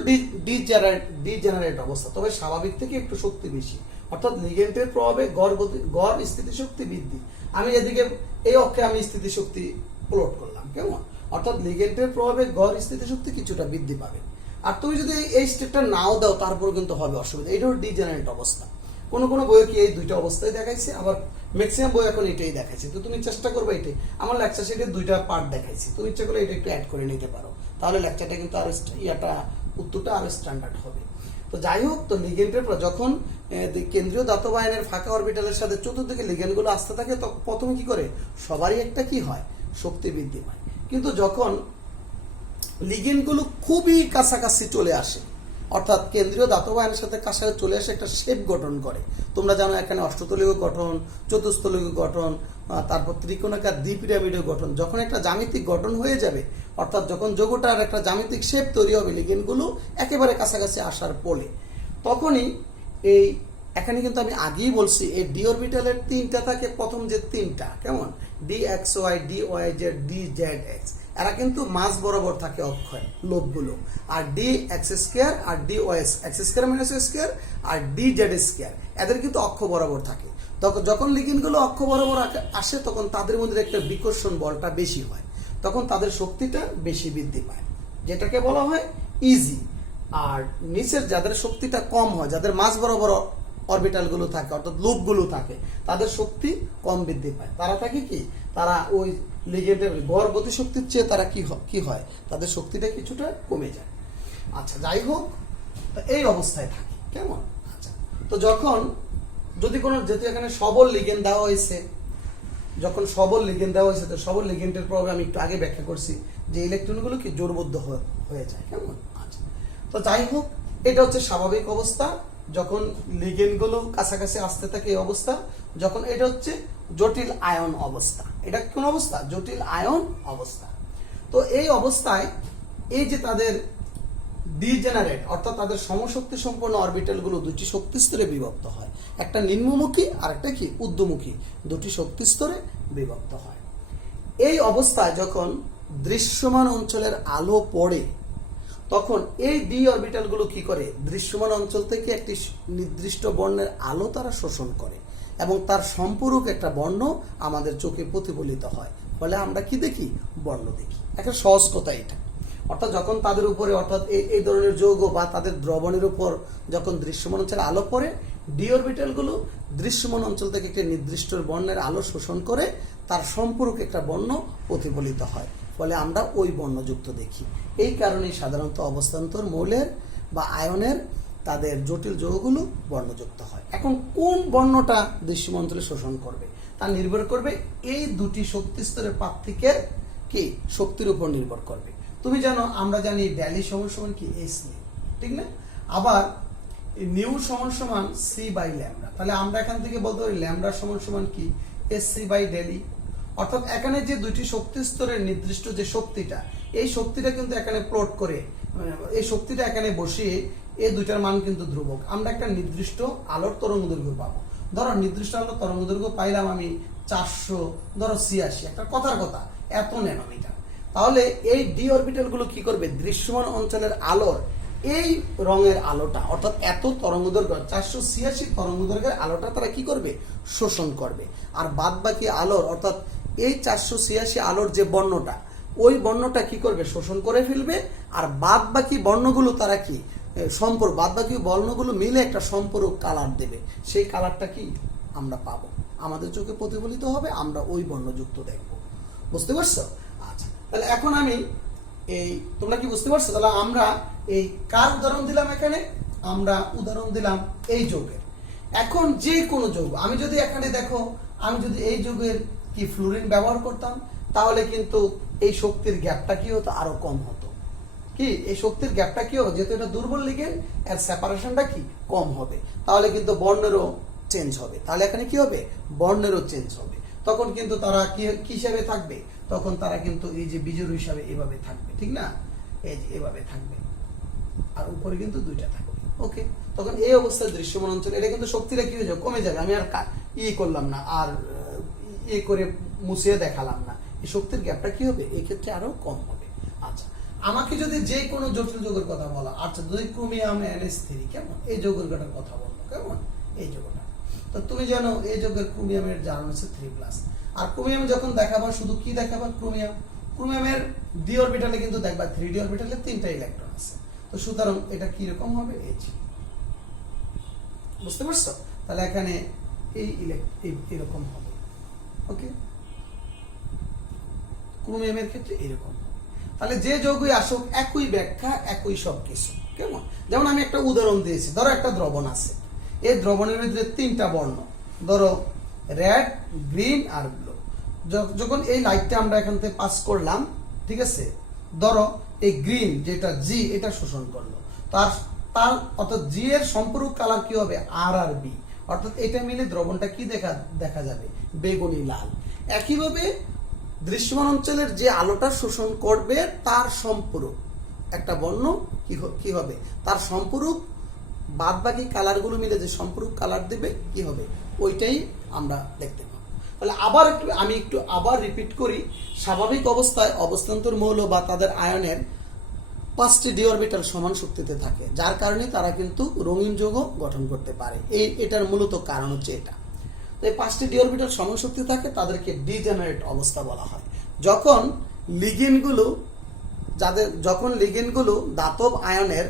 ডিজেনারেট অবস্থা, তবে স্বাভাবিক থেকে একটু শক্তি বেশি, অর্থাৎ লিগেন্ডের প্রভাবে গড় স্থিতিশক্তি বৃদ্ধি। আমি এদিকে এই অক্ষে আমি স্থিতিশক্তি প্লট করলাম, কেমন? অর্থাৎ লিগেন্ডের প্রভাবে গড় স্থিতিশক্তি কিছুটা বৃদ্ধি পাবে। আর তুমি যদি এই স্টেপটা নাও দাও তারপর কিন্তু হবে অসুবিধা। এটা হলো ডিজেনারেট অবস্থা। কোনো বইয়ে কি এই দুইটা অবস্থায় দেখাইছে, আবার ম্যাক্সিমাম বই এখন এটাই দেখাইছে। তো তুমি চেষ্টা করবে এটাই। আমার লেকচার শিটে 2টা পার্ট দেখাইছি, তুমি ইচ্ছা করে এটা একটু অ্যাড করে নিতে পারো, তাহলে লেকচারটা কিন্তু আরো উত্তরটা আরো স্ট্যান্ডার্ড হবে। তো যাই হোক, তো লিগেন্ডের যখন কেন্দ্রীয় ধাতব আয়নের ফাঁকা অরবিটালের সাথে চতুর্দিকে লিগেন্ডগুলো আসতে থাকে, তখন প্রথমে কি করে, সবারই একটা কি হয়, শক্তি বৃদ্ধি পায়। কিন্তু যখন লিগেন্ডগুলো খুবই কাছাকাছি চলে আসে, অর্থাৎ কেন্দ্রীয় ধাতব আয়নের সাথে কাছাকাছি চলে আসে একটা শেপ গঠন করে। তোমরা জানো এখানে অষ্টতলীয় গঠন, চতুস্থলীয় গঠন, তারপর ত্রিকোণাকার দ্বিপিরামিডীয় গঠন। যখন একটা জ্যামিতিক গঠন হয়ে যাবে, অর্থাৎ যখন যৌগটার একটা জ্যামিতিক শেপ তৈরি হবে লিগেন্ডগুলো একেবারে কাছাকাছি আসার ফলে, তখনই এই এখানে কিন্তু আমি আগেই বলছি এই ডি অরবিটালের তিনটা থাকে, প্রথম যে তিনটা কেমন d x Y, D Y z, d z x, এরা কিন্তু মাঝ বরাবর থাকে অক্ষয় লোবগুলো। আর ডি এক্স স্কোয়ার আর d y x square minus square আর ডি জেড স্কোয়ার, এদের কিন্তু অক্ষ বরাবর থাকে। তখন যখন লিগেন্ডগুলো অক্ষ বরাবর আসে তখন তাদের মধ্যে একটা বিকর্ষণ বলটা বেশি হয়, তখন তাদের শক্তিটা বেশি বৃদ্ধি পায়, যেটাকে বলা হয় ইজি। আর নিচের যাদের শক্তিটা কম হয়, যাদের মাঝ বরাবর অরবিটাল গুলো থাকে অর্থাৎ লুপ গুলো থাকে, তাদের শক্তি কম বৃদ্ধি পায়। তারা থাকে কি, তারা ওই লিগেন্ডের গড় গতি শক্তির চেয়ে তারা কি হয়, তাদের শক্তিটা কিছুটা কমে যায়। আচ্ছা, যাই হোক, এই অবস্থায় থাকে কেমন। আচ্ছা, তো যখন যদি কোনো, যেহেতু এখানে সবল লিগেন্ড দেওয়া হয়েছে, যখন সবল লিগেন্ড দেওয়া হয়েছে, তো সবল লিগেন্ডের প্রভাবে আমি একটু আগে ব্যাখ্যা করছি যে ইলেকট্রনগুলো কি জোড়বদ্ধ হয়ে যায় কেমন। আচ্ছা, তো যাই হোক, এটা হচ্ছে স্বাভাবিক অবস্থা যখন লিগেন্ডগুলো কাছাকাছি আসতে থাকে এই অবস্থা। যখন এটা হচ্ছে জটিল আয়ন অবস্থা, এটা কোন অবস্থা, জটিল আয়ন অবস্থা। তো এই অবস্থায় এই যে তাদের ডিজেনারেট অর্থাৎ তাদের সমশক্তি সম্পন্ন অরবিটাল গুলো দুটি শক্তি স্তরে বিভক্ত হয়, একটা নিম্নমুখী আর একটা কি ঊর্ধ্বমুখী, দুটি শক্তি স্তরে বিভক্ত হয়। এই অবস্থায় যখন দৃশ্যমান অঞ্চলের আলো পড়ে, তখন এই ডি অরবিটাল গুলো কি করে, দৃশ্যমান অঞ্চল থেকে একটি নির্দিষ্ট বর্ণের আলো তারা শোষণ করে এবং তার সম্পূরক একটা বর্ণ আমাদের চোখে প্রতিফলিত হয়, ফলে আমরা কি দেখি, বর্ণ দেখি। একটা সহজ কথা এটা। অর্থাৎ যখন তাদের উপরে, অর্থাৎ এই ধরনের যৌগ বা তাদের দ্রবণের উপর যখন দৃশ্যমান অঞ্চলে আলো পড়ে, ডি অরবিটাল গুলো দৃশ্যমান অঞ্চল থেকে একটি নির্দিষ্ট বর্ণের আলো শোষণ করে তার সম্পূরক একটা বর্ণ প্রতিফলিত হয়, ফলে আমরা ওই বর্ণযুক্ত দেখি। এই কারণেই সাধারণত অবস্থান্তর মৌলের বা আয়নের তাদের জটিল যৌগগুলো বর্ণযুক্ত হয়। এখন কোন বর্ণটা দৃশ্যমান অঞ্চলে শোষণ করবে তা নির্ভর করবে এই দুটি শক্তি স্তরের পার্থক্যের কি শক্তির উপর নির্ভর করবে। তুমি জানো, আমরা জানি ড্যালি সমান সমান কি এস নিউ, ঠিক না? আবার নিউ সমান সমান সি বাই ল্যামডা, তাহলে আমরা এখান থেকে বলতে পারি ল্যামডা সমান সমান কি এস সি বাই ড্যালি। অর্থাৎ এখানে যে দুইটি শক্তি স্তরের নির্দিষ্ট যে শক্তিটা, এই শক্তিটা কিন্তু এখানে প্লট করে, এই শক্তিটা এখানে বসিয়ে এই দুইটার মান কিন্তু ধ্রুবক, আমরা একটা নির্দিষ্ট আলোর তরঙ্গ দৈর্ঘ্য পাবো। ধরো নির্দিষ্ট আলোর তরঙ্গ দৈর্ঘ্য পাইলাম আমি 400, ধরো 86, একটা কথার কথা এত ন্যানোমিটার। তাহলে এই ডি অরবিটাল গুলো কি করবে, দৃশ্যমান অঞ্চলের আলোর এই রঙের আলোটা, অর্থাৎ এত তরঙ্গ দৈর্ঘ্য 486 তরঙ্গ দৈর্ঘ্যের আলোটা তারা কি করবে, শোষণ করবে। আর বাদ বাকি আলোর, অর্থাৎ এই 486 আলোর যে বর্ণটা, ওই বর্ণটা কি করবে, শোষণ করে ফেলবে। আর বাদ বাকি বর্ণগুলো তারা কি সম্পর্ক, বাদ বাকি বর্ণগুলো মিলে একটা সম্পূরক কালার দেবে, সেই কালারটা কি আমরা পাবো, আমাদের চোখে প্রতিফলিত হবে, আমরা ওই বর্ণযুক্ত দেখব। বুঝতে পারছো? আচ্ছা, তাহলে এখন আমি এই, তোমরা কি বুঝতে পারছো? তাহলে আমরা এই কার উদাহরণ দিলাম, এখানে আমরা উদাহরণ দিলাম এই যৌগের। এখন যে কোনো যৌগ, আমি যদি এখানে দেখো, আমি যদি এই যৌগের কি ফ্লুরিন ব্যবহার করতাম, তাহলে কিন্তু এই শক্তির গ্যাপটা কি হতো, আরো কম হতো। কি এই শক্তির গ্যাপটা কি হবে, যেহেতু এটা দুর্বল লিগেন্ড, এর সেপারেশনটা কি কম হবে, তাহলে কিন্তু বর্ণেরও চেঞ্জ হবে। তাহলে এখানে কি হবে, বর্ণেরও চেঞ্জ হবে। তখন কিন্তু তারা কি হিসাবে থাকবে, তখন তারা কিন্তু এই যে বিজোড় হিসাবে এভাবে থাকবে, ঠিক না, এই যে এভাবে থাকবে, আর উপরে কিন্তু দুইটা থাকবে। ওকে, তখন এই অবস্থায় দৃশ্যমান অঞ্চল, এটা কিন্তু শক্তিটা কি হয়ে যাবে, কমে যাবে। আমি আর করলাম না, আর করে মুছিয়ে দেখালাম না, এই শক্তির গ্যাপটা কি হবে, এই ক্ষেত্রে আরো কম হবে। আচ্ছা, আমাকে যদি যে কোনো জটিল যৌগের কথা বলা, আচ্ছা যদি ক্রোমিয়াম NH3, কেমন এই যৌগের কথা বললো, কেমন এই যৌগটা, তো তুমি জানো এই যৌগের ক্রোমিয়ামের জারণ হচ্ছে 3+। আর ক্রোমিয়াম যখন দেখাবা, শুধু কি দেখাবা, ক্রোমিয়ামের ডি অরবিটালে কিন্তু দেখবা 3d অরবিটালে 3টা ইলেকট্রন আছে। তো সুতরাং এটা কি রকম হবে, বুঝতে পারছো? তাহলে এখানে এরকম হবে। ওকে, ক্রোমিয়ামের ক্ষেত্রে এরকম। তাহলে যে যৌগই আসুক, একই ব্যাখ্যা, একই সবকিছু, কেমন? যেমন আমি একটা উদাহরণ দিয়েছি, ধরো একটা দ্রবণ আছে, এই দ্রবণের ভিতরে 3টা বর্ণ, ধরো রেড, গ্রিন আর ব্লু। যখন এই লাইটটা আমরা এখান থেকে পাস করলাম, ঠিক আছে, ধরো এই গ্রিন যেটা জি এটা শোষণ করলো, তার তার অর্থাৎ জি এর সম্পূরক কালার কি হবে আর আর বি, অর্থাৎ এটা মিলে দ্রবণটা কি দেখা যাবে বেগুনি লাল। একইভাবে দৃশ্যমান অঞ্চলের যে আলোটা শোষণ করবে তার সম্পূরক একটা বর্ণ কি হবে, তার সম্পূরক বাদ বাকি কালারগুলো মিলে যে সম্পূরক কালার দেবে কি হবে, ওইটাই আমরা দেখতে পাবো। তাহলে আমি একটু আবার রিপিট করি। স্বাভাবিক অবস্থায় অবস্থান্তর মৌল বা তাদের আয়নের 5টি ডি অরবিটাল সমান শক্তিতে থাকে, যার কারণে তারা কিন্তু রঙিন যৌগ গঠন করতে পারে। এটার মূলত কারণ হচ্ছে এটা। তো এই 5টি ডি অরবিটাল সমান শক্তি থাকে, তাদেরকে ডিজেনারেট অবস্থা বলা হয়। যখন লিগেন্ডগুলো ধাতব আয়নের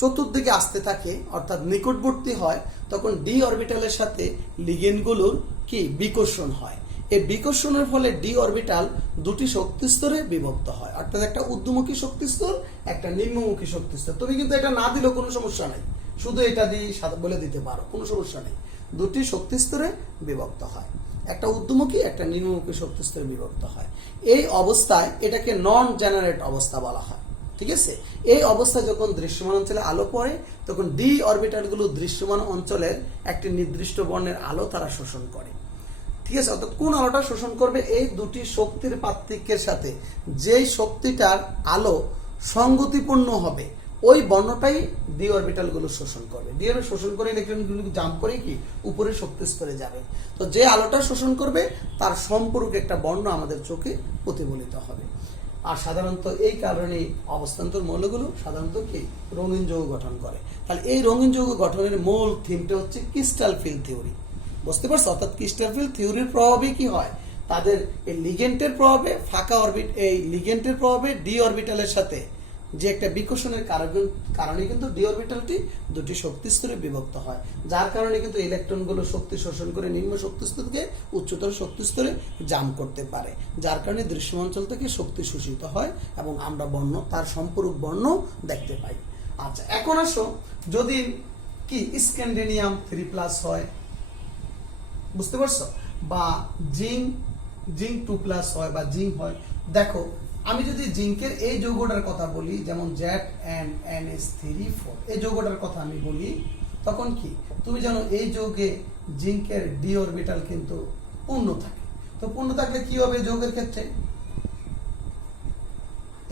চতুর্দিকে আসতে থাকে অর্থাৎ নিকটবর্তী হয়, তখন ডি অরবিটালের সাথে লিগেন্ডগুলোর কি বিকর্ষণ হয়। এই বিকর্ষণের ফলে ডি অরবিটাল দুটি শক্তি স্তরে বিভক্ত হয়, অর্থাৎ একটা ঊর্ধ্বমুখী শক্তি স্তর, একটা নিম্নমুখী শক্তি স্তর। তুমি কিন্তু এটা না দিলেও কোনো সমস্যা নাই, শুধু এটা দিয়ে বলে দিতে পারো, কোনো সমস্যা নেই। দুটি শক্তি স্তরে বিভক্ত হয়, একটা ঊর্ধ্বমুখী একটা নিম্নমুখী শক্তি স্তরে বিভক্ত হয়। এই অবস্থায় এটাকে নন জেনারেট অবস্থা বলা হয়। ঠিক আছে, এই অবস্থায় যখন দৃশ্যমান অঞ্চলে আলো পড়ে তখন ডি অরবিটালগুলো দৃশ্যমান অঞ্চলের একটি নির্দিষ্ট বর্ণের আলো তারা শোষণ করে। ঠিক আছে, অর্থাৎ কোন আলোটা শোষণ করবে, এই দুটি শক্তির পার্থক্যের সাথে যেই শক্তিটার আলো সঙ্গতিপূর্ণ হবে ওই বর্ণটাই ডি অরবিটালগুলো শোষণ করবে। ডি অরবিটাল শোষণ করে ইলেকট্রনগুলো জাম্প করে কি উপরে শক্তি স্তরে যাবে। তো যে আলোটা শোষণ করবে তার সম্পূরক একটা বর্ণ আমাদের চোখে প্রতিফলিত হবে। আর সাধারণত এই কারণে অবস্থান্তর মৌলগুলো সাধারণত কি রঙিন যৌগ গঠন করে। তাহলে এই রঙিন যৌগ গঠনের মূল থিমটা হচ্ছে ক্রিস্টাল ফিল্ড থিওরি। বুঝতে পারছো? অর্থাৎ ক্রিস্টাল ফিল্ড থিওরির প্রভাবে কি হয়, তাদের এই লিগেন্ডের প্রভাবে এই লিগেন্ডের প্রভাবে ডি অরবিটালের সাথে যে একটা বিকর্ষণের কারণে কিন্তু ডি অরবিটালটি দুটি শক্তি স্তরে বিভক্ত হয়, যার কারণে কিন্তু ইলেকট্রনগুলো শক্তি শোষণ করে নিম্ন শক্তি স্তর থেকে উচ্চতর শক্তি স্তরে জাম্প করতে পারে, যার কারণে দৃশ্যমান অঞ্চল থেকে শক্তি শোষিত হয় এবং আমরা বর্ণ তার সম্পূরক বর্ণ দেখতে পাই। আচ্ছা, এখন আসো যদি কি স্ক্যান্ডিনিয়াম 3+ হয়, বুঝতে পারছো, বা জিঙ্ক 2+ হয় বা জিঙ্ক হয়। দেখো, আমি যদি জিঙ্কের এই যৌগটার কথা বলি, যেমন ZnNH3 4 এই যৌগটার কথা আমি বলি, তখন কি তুমি জানো এই যৌগে জিঙ্কের ডি অরবিটাল কিন্তু পূর্ণ থাকে। তো পূর্ণ থাকলে কি হবে যৌগের ক্ষেত্রে,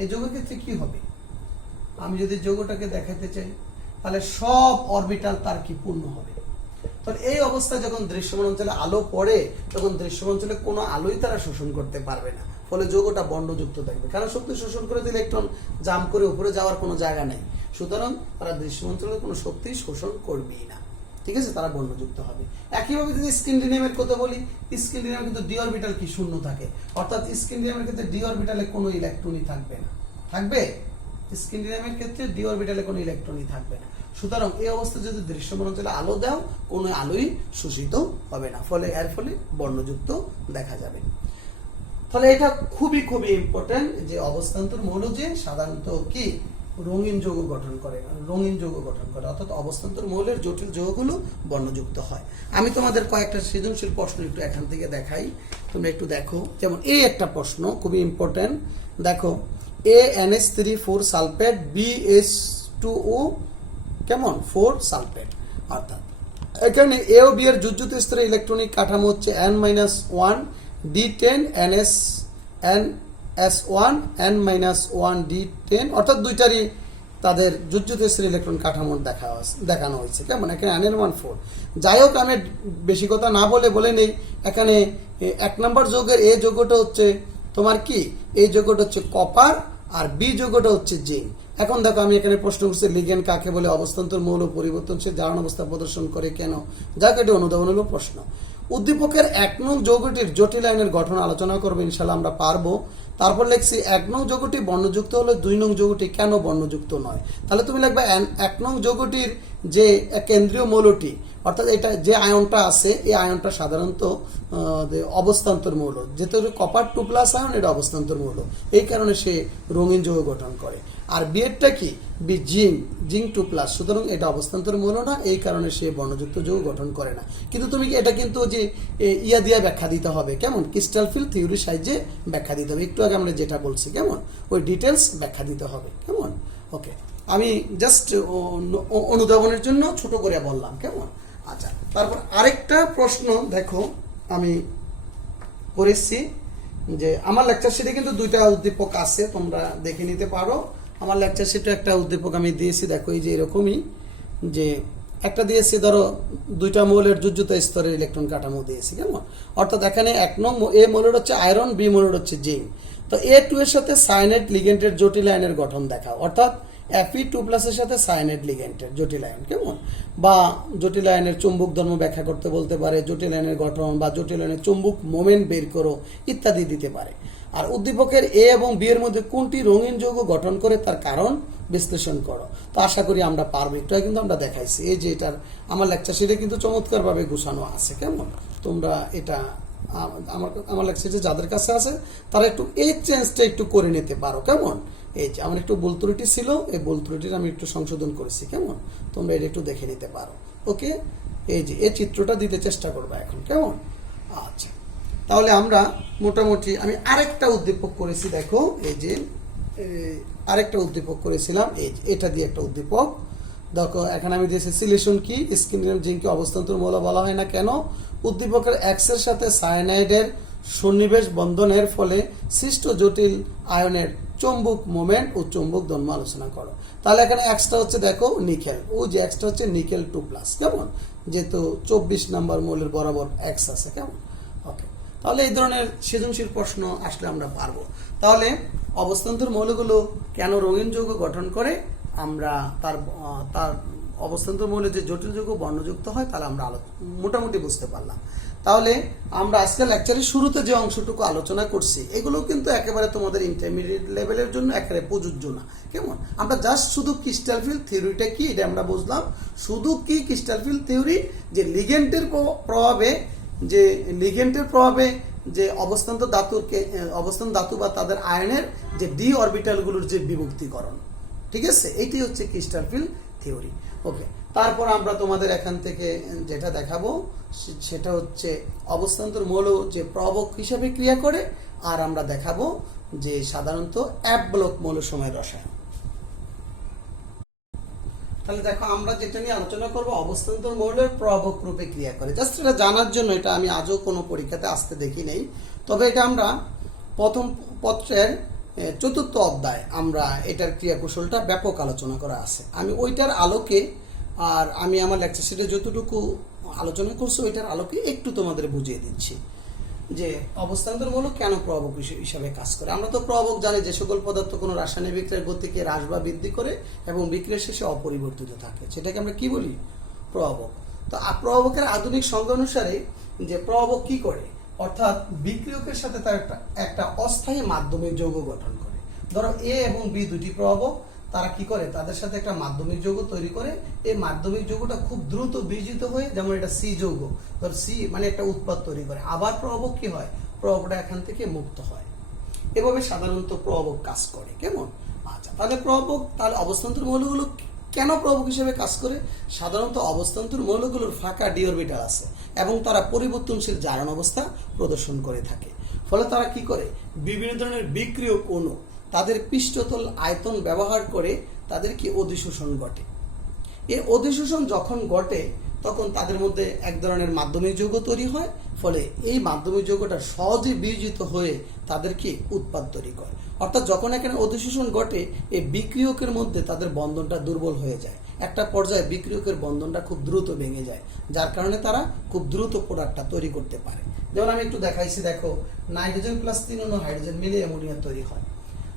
এই যৌগের ক্ষেত্রে কি হবে, আমি যদি যৌগটাকে দেখাতে চাই তাহলে সব অরবিটাল তার কি পূর্ণ হবে। তাহলে এই অবস্থায় যখন দৃশ্যমান অঞ্চলে আলো পড়ে তখন দৃশ্যমান অঞ্চলে কোনো আলোই তারা শোষণ করতে পারবে না, ফলে যৌগটা বন্ডযুক্ত থাকবে। কারণ শক্তি শোষণ করে দিলে ইলেকট্রন জাম্প করে উপরে যাওয়ার কোনো জায়গা নেই, সুতরাং তারা দৃশ্যমান অঞ্চলে কোনো শক্তি শোষণ করবেই না। ঠিক আছে, তারা বন্ডযুক্ত হবে। একইভাবে যদি স্ক্যান্ডিনিয়ামের কথা বলি, স্ক্যান্ডিনিয়াম কিন্তু ডি অরবিটাল কি শূন্য থাকে, অর্থাৎ স্ক্যান্ডিনিয়ামের ক্ষেত্রে ডি অরবিটালে কোনো ইলেকট্রনই থাকবে না, থাকবে স্ক্যান্ডিনিয়ামের ক্ষেত্রে ডি অরবিটালে কোনো ইলেকট্রনই থাকবে না। সুতরাং এই অবস্থায় যদি দৃশ্যমান অঞ্চলে আলো দাও কোনো আলোই শোষিত হবে না, ফলে এর ফলে বর্ণযুক্ত দেখা যাবে। তাহলে এটা খুবই খুবই ইম্পর্টেন্ট যে অবস্থান্তর মৌল যে সাধারণত কি রঙিন যৌগ গঠন করে, অর্থাৎ অবস্থান্তর মৌলের জটিল যৌগগুলো বর্ণযুক্ত হয়। আমি তোমাদের কয়েকটা সৃজনশীল প্রশ্ন একটু এখান থেকে দেখাই, তোমরা একটু দেখো। যেমন এই একটা প্রশ্ন খুবই ইম্পর্টেন্ট, দেখো ANH3 সালফেট BH2O কেমন 4 সালফেট, অর্থাৎ এখানে এ ও বি এর যুযুত স্তরে ইলেকট্রনিক কাঠামো হচ্ছে N-1 D10 NS1 N-1 D10, অর্থাৎ দুইটারই তাদের যুযুত স্তরে ইলেকট্রন কাঠামো দেখানো হয়েছে। কেমন, এখানে N এর মান 4। যাই হোক, আমি বেশি কথা না বলে নেই, এখানে 1 নম্বর যৌগের এ যৌগটা হচ্ছে তোমার কি, এই যৌগটা হচ্ছে কপার আর বি যৌগটা হচ্ছে জিঙ্ক। এখন দেখো, আমি এখানে প্রশ্ন করছি লিগেন্ড কাকে বলে, অবস্থান্তর মৌল পরিবর্তনশীল জারণ অবস্থা প্রদর্শন করে কেন, যাক এটা অনুধাবনমূলক প্রশ্ন। উদ্দীপকের 1 নং যৌগটির জটিল আয়নের গঠন আলোচনা করবো, ইনশাল্লাহ আমরা পারবো। তারপর লিখছি 1 নং যৌগটি বর্ণযুক্ত হলে 2 নং যৌগটি কেন বর্ণযুক্ত নয়। তাহলে তুমি লিখবে 1 নং যৌগটির যে কেন্দ্রীয় মৌলটি, অর্থাৎ এটা যে আয়নটা আছে এই আয়নটা সাধারণত অবস্থান্তর মৌল, যেহেতু কপার 2+ আয়ন, এটা অবস্থান্তর মৌল, এই কারণে সে রঙিন যৌগ গঠন করে। আর বিয়েরটা কি বি জিঙ্ক 2+, সুতরাং এটা অবস্থান্তর মৌল না, এই কারণে সে বর্ণযুক্ত যৌগ গঠন করে না। কিন্তু তুমি এটা কিন্তু যে ইয়া দিয়ে ব্যাখ্যা দিতে হবে, কেমন, ক্রিস্টাল ফিল থিওরির সাহায্যে ব্যাখ্যা দিতে হবে। একটু আগে আমরা যেটা বলছি, কেমন, ওই ডিটেলস ব্যাখ্যা দিতে হবে, কেমন। ওকে, আমি জাস্ট অনুধাবনের জন্য ছোট করে বললাম, কেমন। আচ্ছা, তারপর আরেকটা প্রশ্ন দেখো আমি করেছি, যে আমার লেকচার শিটে কিন্তু দুইটা উদ্দীপক আছে, তোমরা দেখে নিতে পারো। আমার লেকচার শিটে একটা উদ্দীপক আমি দিয়েছি, দেখো এই যে এরকমই, যে একটা দিয়েছি ধরো দুইটা মৌলের যোজ্যতা স্তরের ইলেকট্রন কাঠামো দিয়েছি, কেমন। অর্থাৎ এখানে 1 নং এ মৌলের হচ্ছে আয়রন, বি মৌলের হচ্ছে জিঙ্ক। তো A2 এর সাথে সায়ানাইড লিগেন্ডের জটিল আয়নের গঠন দেখাও, অর্থাৎ Fe2+ এর সাথে সায়ানাইড লিগেন্ডের জটিল আয়ন, কেমন, বা জটিল আয়নের চুম্বক ধর্ম ব্যাখ্যা করতে বলতে পারে, জটিল আয়নের গঠন বা জটিল আয়নের চুম্বক মোমেন্ট বের করো ইত্যাদি দিতে পারে। আর উদ্দীপকের এ এবং বি এর মধ্যে কোনটি রঙিন যৌগ গঠন করে তার কারণ বিশ্লেষণ করো। তো আশা করি আমরা পারবো, একটু কিন্তু আমরা দেখাইছি, এই যে এটার আমার লেকচার শিটে কিন্তু চমৎকারভাবে গুছানো আছে, কেমন। তোমরা এটা আমার লেকচার শিটে যাদের কাছে আছে তারা একটু এই চেঞ্জটা একটু করে নিতে পারো, কেমন। এই যে আমার একটু ভুল ত্রুটি ছিল, এই ভুল ত্রুটির আমি একটু সংশোধন করেছি, কেমন। তোমরা এটা একটু দেখে নিতে পারো। ওকে, এই যে এই চিত্রটা দিতে চেষ্টা করবে এখন, কেমন। আচ্ছা, তাহলে আমরা মোটামুটি আমি আরেকটা উদ্দীপক করেছি, দেখো এই যে আরেকটা উদ্দীপক করেছিলাম, এই এটা দিয়ে একটা উদ্দীপক দেখো। এখানে আমি দিয়েছি সিলিশন কি, স্ক্যান্ডিয়াম জিঙ্ককে অবস্থান্তর মৌল বলা হয় না কেন, উদ্দীপকের X এর সাথে সায়ানাইডের সন্নিবেশ বন্ধনের ফলে সৃষ্ট জটিল আয়নের চৌম্বক মোমেন্ট ও চৌম্বক ধর্ম আলোচনা করো। তাহলে এখানে Xটা হচ্ছে দেখো নিকেল, ও যে Xটা হচ্ছে নিকেল 2+, কেমন, যেহেতু 24 নম্বর মৌলের বরাবর X আছে, কেমন। ওকে, তাহলে এই ধরনের সৃজনশীল প্রশ্ন আসলে আমরা পারবো। তাহলে অবস্থান্তর মৌলগুলো কেন রঙিন যৌগ গঠন করে, আমরা তার অবস্থান্তর মৌলের যে জটিল যৌগ বর্ণযুক্ত হয় তাহলে আমরা মোটামুটি বুঝতে পারলাম। তাহলে আমরা আজকে লেকচারের শুরুতে যে অংশটুকু আলোচনা করছি এগুলো কিন্তু একেবারে তোমাদের ইন্টারমিডিয়েট লেভেলের জন্য একেবারে প্রযোজ্য না, কেমন। আমরা জাস্ট শুধু ক্রিস্টাল ফিল থিওরিটা কি এটা আমরা বুঝলাম, শুধু কি ক্রিস্টাল ফিল থিওরি, যে লিগেন্ডের প্রভাবে যে অবস্থান ধাতু বা তাদের আয়নের যে ডি অরবিটালগুলোর যে বিভক্তিকরণ, ঠিক আছে, এইটাই হচ্ছে ক্রিস্টাল ফিল থিওরি। ওকে, তারপর আমরা তোমাদের এখান থেকে যেটা দেখাবো সেটা হচ্ছে অবস্থান্তর মৌল যে প্রভাবক হিসাবে ক্রিয়া করে, আর আমরা দেখাবো যে সাধারণত অ্যাপ ব্লক মৌল সময়ের রসায়ন। তাহলে দেখো আমরা যেটা নিয়ে আলোচনা করবো অবস্থান্তর মৌলের প্রভাবক রূপে ক্রিয়া করে, জাস্ট এটা জানার জন্য। এটা আমি আজও কোনো পরীক্ষাতে আসতে দেখি নেই, তবে এটা আমরা প্রথম পত্রের 4র্থ অধ্যায় আমরা এটার ক্রিয়াকৌশলটা ব্যাপক আলোচনা করা আছে। আমি ওইটার আলোকে আর আমি আমার লেকচার শিটে যতটুকু আলোচনা করছি ওইটার আলোকে একটু তোমাদের বুঝিয়ে দিচ্ছি যে অবস্থান্তর মৌল কেন প্রভাবক হিসাবে কাজ করে। আমরা তো প্রভাবক জানি, যে সকল পদার্থ কোনো রাসায়নিক বিক্রিয়ার গতিকে হ্রাস বা বৃদ্ধি করে এবং বিক্রিয়ার শেষে অপরিবর্তিত থাকে, সেটাকে আমরা কি বলি, প্রভাবক। তো প্রভাবকের আধুনিক সংজ্ঞা অনুসারে যে প্রভাবক কি করে, অর্থাৎ বিক্রিয়কের সাথে তার একটা অস্থায়ী মাধ্যমিক যৌগ গঠন করে। ধরো এ এবং বি দুটি প্রভাবক, তারা কি করে, তাদের সাথে একটা মাধ্যমিক যৌগ তৈরি করে। এই মাধ্যমিক যৌগটা খুব দ্রুত বিজিত হয়ে, যেমন এটা সি যৌগ, ধর সি মানে একটা উৎপাদ তৈরি করে, আবার প্রভাবক কি হয়, প্রভাবকটা এখান থেকে মুক্ত হয়। এভাবে সাধারণত প্রভাবক কাজ করে, কেমন। আচ্ছা, তাহলে অবস্থান্তর মৌলগুলো কেন প্রভাবক হিসেবে কাজ করে, সাধারণত অবস্থান্তর মৌলগুলোর ফাঁকা ডি অরবিটাল আছে এবং তারা পরিবর্তনশীল জারণ অবস্থা প্রদর্শন করে থাকে। ফলে তারা কি করে, বিভিন্ন ধরনের বিক্রিয়ক অণু তাদের পৃষ্ঠতল আয়তন ব্যবহার করে তাদের কি অধিশোষণ ঘটে। এই অধিশোষণ যখন ঘটে তখন তাদের মধ্যে এক ধরনের মাধ্যমিক যৌগ তৈরি হয়, ফলে এই মাধ্যমিক যৌগটা সহজে বিয়োজিত হয়ে তাদের কি উৎপাদ তৈরি করে। অর্থাৎ যখন এখানে অধিশোষণ ঘটে এই বিক্রিয়কের মধ্যে তাদের বন্ধনটা দুর্বল হয়ে যায়, একটা পর্যায়ে বিক্রিয়কের বন্ধনটা খুব দ্রুত ভেঙে যায়, যার কারণে তারা খুব দ্রুত প্রোডাক্টটা তৈরি করতে পারে। যেমন আমি একটু দেখাইছি, দেখো নাইট্রোজেন প্লাস 3 অণু হাইড্রোজেন মিলে অ্যামোনিয়া তৈরি হয়।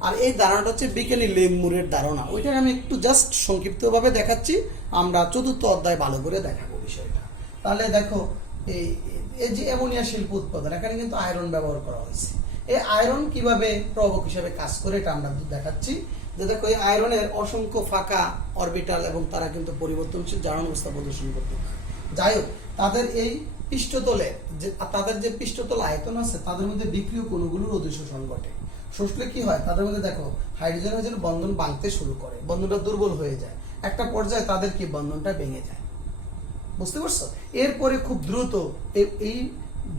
আর এই ধারণাটা হচ্ছে বিজ্ঞানী লেংমুরের ধারণা, ওইটা আমি একটু জাস্ট সংক্ষিপ্তভাবে দেখাচ্ছি, আমরা 4র্থ অধ্যায় ভালো করে দেখাবো বিষয়টা। তাহলে দেখো এই যে অ্যামোনিয়া শিল্প উৎপাদন, এখানে কিন্তু আয়রন ব্যবহার করা হয়েছে। এই আয়রন কিভাবে প্রভাবক হিসেবে কাজ করে এটা আমরা দেখাচ্ছি। যে দেখো এই আয়রনের অসংখ্য ফাঁকা অরবিটাল এবং তারা কিন্তু পরিবর্তনশীল জারণ অবস্থা প্রদর্শন করতে পারে। যাই হোক, তাদের এই পৃষ্ঠতলে তাদের যে পৃষ্ঠতল আয়তন আছে তাদের মধ্যে বিক্রিয়ক অণুগুলোর অধিশোষণ ঘটে। শুষলে কি হয়, তাদের মধ্যে দেখো হাইড্রোজেন হাইড্রোজেন বন্ধন ভাঙতে শুরু করে, বন্ধনটা দুর্বল হয়ে যায়, একটা পর্যায়ে তাদের কি বন্ধনটা ভেঙে যায়। বুঝতে পারছো? এরপরে খুব দ্রুত এই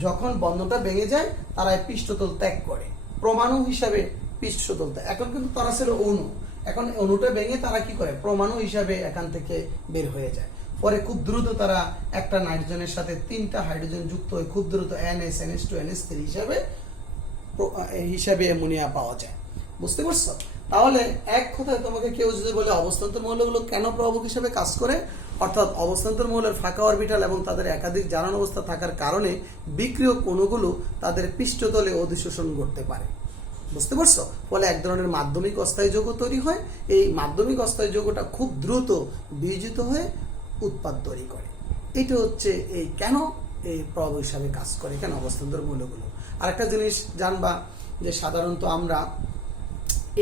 যখন বন্ধনটা ভেঙে যায় তারা পৃষ্ঠতল ত্যাগ করে, পরমাণু হিসাবে পৃষ্ঠতল ত্যাগ। এখন কিন্তু তারা ছিল অণু, এখন অণুটা ভেঙে তারা কি করে, পরমাণু হিসাবে এখান থেকে বের হয়ে যায়। পরে খুব দ্রুত তারা একটা নাইট্রোজেনের সাথে 3টা হাইড্রোজেন যুক্ত হয়ে খুব দ্রুত NH NH2 NH3 হিসাবে অ্যামোনিয়া পাওয়া যায়। বুঝতে পারছো? তাহলে এক কথায় তোমাকে কেউ যদি বলে অবস্থান্তর মৌলগুলো কেন প্রভাবক হিসেবে কাজ করে, অর্থাৎ অবস্থান্তর মৌলের ফাঁকা অরবিটাল এবং তাদের একাধিক জারণ অবস্থা থাকার কারণে বিক্রিয়ক অণুগুলো তাদের পৃষ্ঠতলে অধিশোষণ করতে পারে। বুঝতে পারছো? ফলে এক ধরনের মাধ্যমিক অস্থায়ী যৌগ তৈরি হয়। এই মাধ্যমিক অস্থায়ী যৌগটা খুব দ্রুত বিয়োজিত হয়ে উৎপাদ তৈরি করে। এটা হচ্ছে এই কেন এই প্রভাবক হিসাবে কাজ করে কেন অবস্থান্তর মৌলগুলো। আরেকটা জিনিস জানবা যে সাধারণত আমরা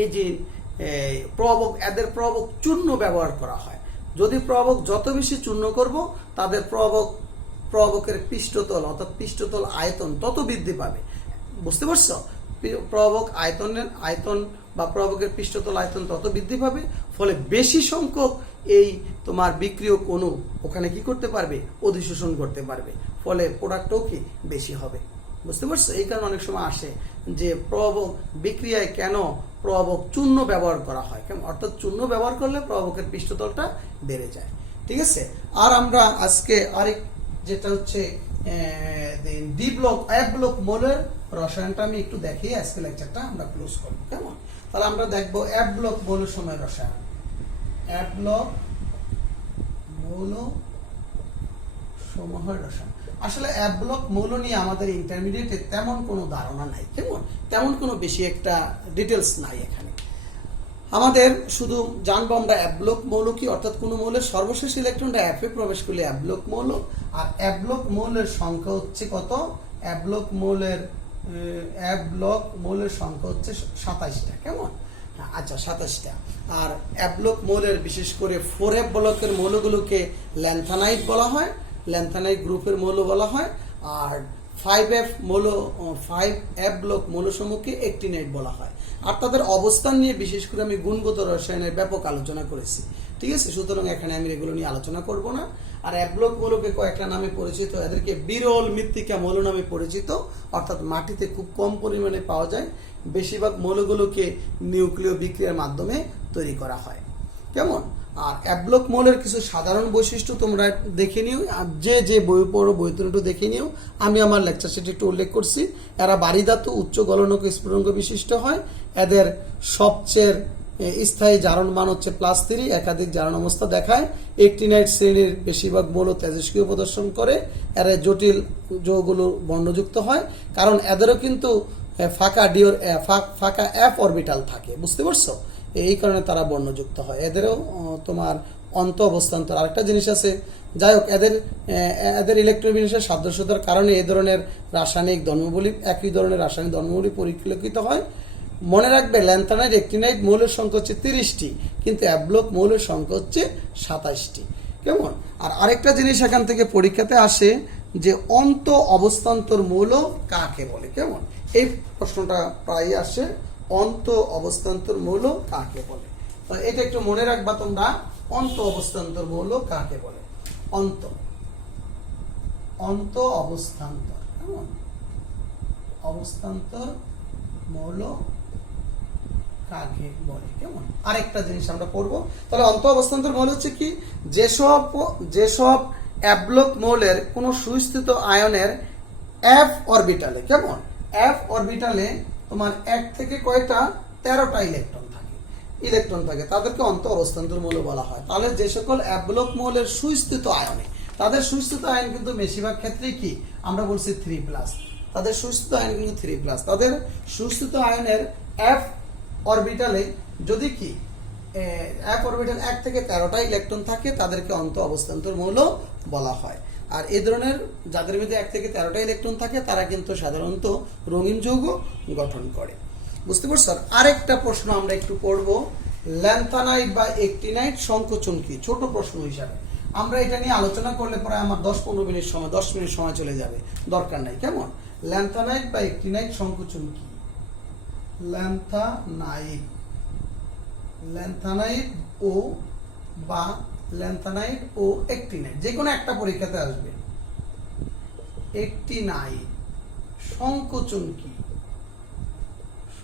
এই যে প্রভাবক, এদের প্রভাবক চূর্ণ ব্যবহার করা হয়। যদি প্রভাবক যত বেশি চূর্ণ করব তাদের প্রভাবকের পৃষ্ঠতল অর্থাৎ পৃষ্ঠতল আয়তন তত বৃদ্ধি পাবে। বুঝতে পারছো? প্রভাবক আয়তন বা প্রভাবকের পৃষ্ঠতল আয়তন তত বৃদ্ধি পাবে, ফলে বেশি সংখ্যক এই তোমার বিক্রিয়ক অণু ওখানে কি করতে পারবে, অধিশোষণ করতে পারবে, ফলে প্রোডাক্টও কি বেশি হবে। বুঝতে পারছো? এই কারণে অনেক সময় আসে যে প্রভাবক বিক্রিয়ায় কেন প্রভাবক চূর্ণ ব্যবহার করা হয়, অর্থাৎ চূর্ণ ব্যবহার করলে প্রভাবকের পৃষ্ঠতলটা বেড়ে যায়। ঠিক আছে? আর আমরা আজকে আরেক যেটা হচ্ছে ডি ব্লক এফ ব্লক মৌলের রসায়নটা আমি একটু দেখিয়ে আজকে লেকচারটা আমরা ক্লোজ করব। কেমন? তাহলে আমরা দেখবো এফ ব্লক মৌলের সময় রসায়ন। এফ ব্লক মৌল সমূহের রসায়ন। আসলে এফ ব্লক মৌল নিয়ে আমাদের ইন্টারমিডিয়েটে তেমন কোনো ধারণা নাই, কেমন তেমন কোনো বেশি একটা ডিটেলস নাই। এখানে আমাদের শুধু জানবো আমরা এফ ব্লক মৌল কি, অর্থাৎ কোন মৌলের সর্বশেষ ইলেকট্রনটা এফ এ প্রবেশ করলে এফ ব্লক মৌল। আর এফ ব্লক মৌলের সংখ্যা হচ্ছে কত, এফ ব্লক মৌলের সংখ্যা হচ্ছে 27টা। কেমন? আচ্ছা 27টা। আর এফ ব্লক মৌলের বিশেষ করে 4F ব্লকের মৌলগুলোকে ল্যান্থানাইট বলা হয়, ল্যান্থানাইট গ্রুপের মৌল বলা হয়। আর 5F ব্লক মৌলসমূহকে অ্যাক্টিনাইট বলা হয়। আর তাদের অবস্থান নিয়ে বিশেষ করে আমি গুণগত রসায়নের ব্যাপক আলোচনা করেছি। ঠিক আছে? সুতরাং এখানে আমি এগুলো নিয়ে আলোচনা করব না। আর এফ ব্লক মৌলকে কয়েকটা নামে পরিচিত, এদেরকে বিরল মৃত্তিকা মৌল নামে পরিচিত, অর্থাৎ মাটিতে খুব কম পরিমাণে পাওয়া যায়। বেশিরভাগ মৌলগুলোকে নিউক্লিয় বিক্রিয়ার মাধ্যমে তৈরি করা হয়। কেমন? আর এফ ব্লক মৌলের কিছু সাধারণ বৈশিষ্ট্য তোমরা দেখে নিও, যে বই পড়ো বই একটু দেখে নিও। আমি আমার লেকচার সেটি একটু উল্লেখ করছি। এরা বাড়ি ধাতু উচ্চ গলনক স্ফুটনাঙ্ক বিশিষ্ট হয়। এদের সবচেয়ে স্থায়ী জারণ মান হচ্ছে +3, একাধিক জারণ অবস্থা দেখায়। অ্যাক্টিনাইট শ্রেণীর বেশিরভাগ মৌল তেজস্ক্রিয় প্রদর্শন করে। এরা জটিল যৌগগুলো বর্ণযুক্ত হয়, কারণ এদেরও কিন্তু ফাঁকা এফ অরবিটাল থাকে। বুঝতে পারছো? এই কারণে তারা বর্ণযুক্ত হয়। এদেরও তোমার অন্ত অবস্থান্তর আরেকটা জিনিস আছে। যাই হোক, এদের ইলেকট্রোবিন্যাসের সাদৃশ্যতার কারণে এই ধরনের রাসায়নিক ধর্মবলী, একই ধরনের রাসায়নিক ধর্মবলী পরিলক্ষিত হয়। মনে রাখবে, ল্যান্থানাইট অ্যাক্টিনাইট মৌলের সংখ্যা হচ্ছে 30টি, কিন্তু এফ ব্লক মৌলের সংখ্যা হচ্ছে 27টি। কেমন? আর আরেকটা জিনিস এখান থেকে পরীক্ষাতে আসে যে অন্ত অবস্থান্তর মৌল কাকে বলে। কেমন? এই প্রশ্নটা প্রায় আসে, অন্ত অবস্থান্তর মৌল কাকে বলে। তো এটা একটু মনে রাখবা তোমরা, অন্ত অবস্থান্তর মৌল কাকে বলে। অন্ত অবস্থান্তর, কেমন? অবস্থান্তর মৌল কাকে বলে। কেমন? আরেকটা জিনিস আমরা পড়বো। তাহলে অন্ত অবস্থান্তর মৌল হচ্ছে কি, যেসব এফ ব্লক মৌলের কোন সুস্থিত আয়নের এফ অরবিটালে, কেমন এফ অরবিটালে তোমার 1 থেকে কয়টা 13টা ইলেকট্রন থাকে তাদেরকে অন্ত অবস্থান্তর মৌল বলা হয়। তাহলে যে সকল এফ ব্লক মৌলের সুস্থিত আয়নে, তাদের সুস্থিত আয়ন কিন্তু বেশিরভাগ ক্ষেত্রে কি আমরা বলছি 3+, তাদের সুস্থিত আয়ন কিন্তু 3+, তাদের সুস্থিত আয়নের এফ অরবিটালে যদি কি এফ অরবিটাল 1 থেকে 13টা ইলেকট্রন থাকে তাদেরকে অন্ত অবস্থান্তর মৌল বলা হয়। আর এই ধরনের যাদের মধ্যে 1 থেকে 13টা ইলেকট্রন থাকে তারা কিন্তু সাধারণত রঙিন যৌগ গঠন করে। বুঝতে পারছো? আরেকটা প্রশ্ন আমরা একটু পড়ব, ল্যান্থানাইট বা অ্যাক্টিনাইট সংকোচন কি, ছোট প্রশ্ন হিসাবে। আমরা এটা নিয়ে আলোচনা করলে পরে আমার 10-15 মিনিট সময় 10 মিনিট সময় চলে যাবে, দরকার নাই। কেমন? ল্যান্থানাইট বা অ্যাক্টিনাইট সংকোচন কি? ল্যান্থানাইড, ল্যান্থানাইড ও বা ল্যান্থানাইড ও অ্যাক্টিনাইড, যে কোনো একটা পরীক্ষাতে আসবে। অ্যাক্টিনাইড সংকোচন কি?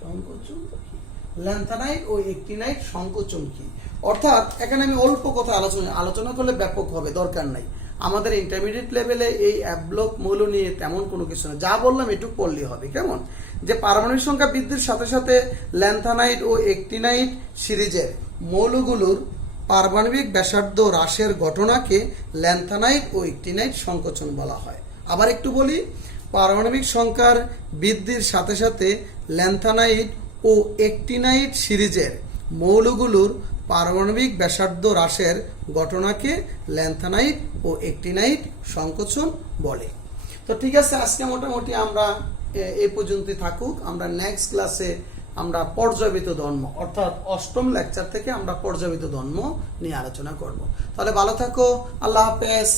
সংকোচন কি? ল্যান্থানাইড ও অ্যাক্টিনাইড সংকোচন কি? অর্থাৎ এখানে আমি অল্প কথা আলোচনা করলে ব্যাপক হবে, দরকার নাই। আমাদের ইন্টারমিডিয়েট লেভেলে এই অ্যাবলক মৌল নিয়ে তেমন কোনো কিছু না, যা বললাম এটুকু পড়লেই হবে। কেমন? যে পারমাণবিক সংখ্যা বৃদ্ধির সাথে সাথে ল্যান্থানাইড ও অ্যাক্টিনাইড সিরিজের মৌলগুলোর পারমাণবিক ব্যাসার্ধ হ্রাসের ঘটনাকে ল্যান্থানাইড ও অ্যাক্টিনাইড সংকোচন বলা হয়। আবার একটু বলি, পারমাণবিক সংখ্যার বৃদ্ধির সাথে সাথে ল্যান্থানাইড ও অ্যাক্টিনাইড সিরিজের মৌলগুলোর পারমাণবিক ব্যাসার্ধ হ্রাসের ঘটনাকে ল্যান্থানাইড ও অ্যাক্টিনাইড সংকোচন বলে। তো ঠিক আছে, আজকে মোটামুটি আমরা এই পর্যন্তই থাকুক। আমরা নেক্সট ক্লাসে আমরা পর্যায়বৃত্ত ধর্ম অর্থাৎ অষ্টম লেকচার থেকে আমরা পর্যায়বৃত্ত ধর্ম নিয়ে আলোচনা করব। তাহলে ভালো থাকো, আল্লাহ হাফেজ।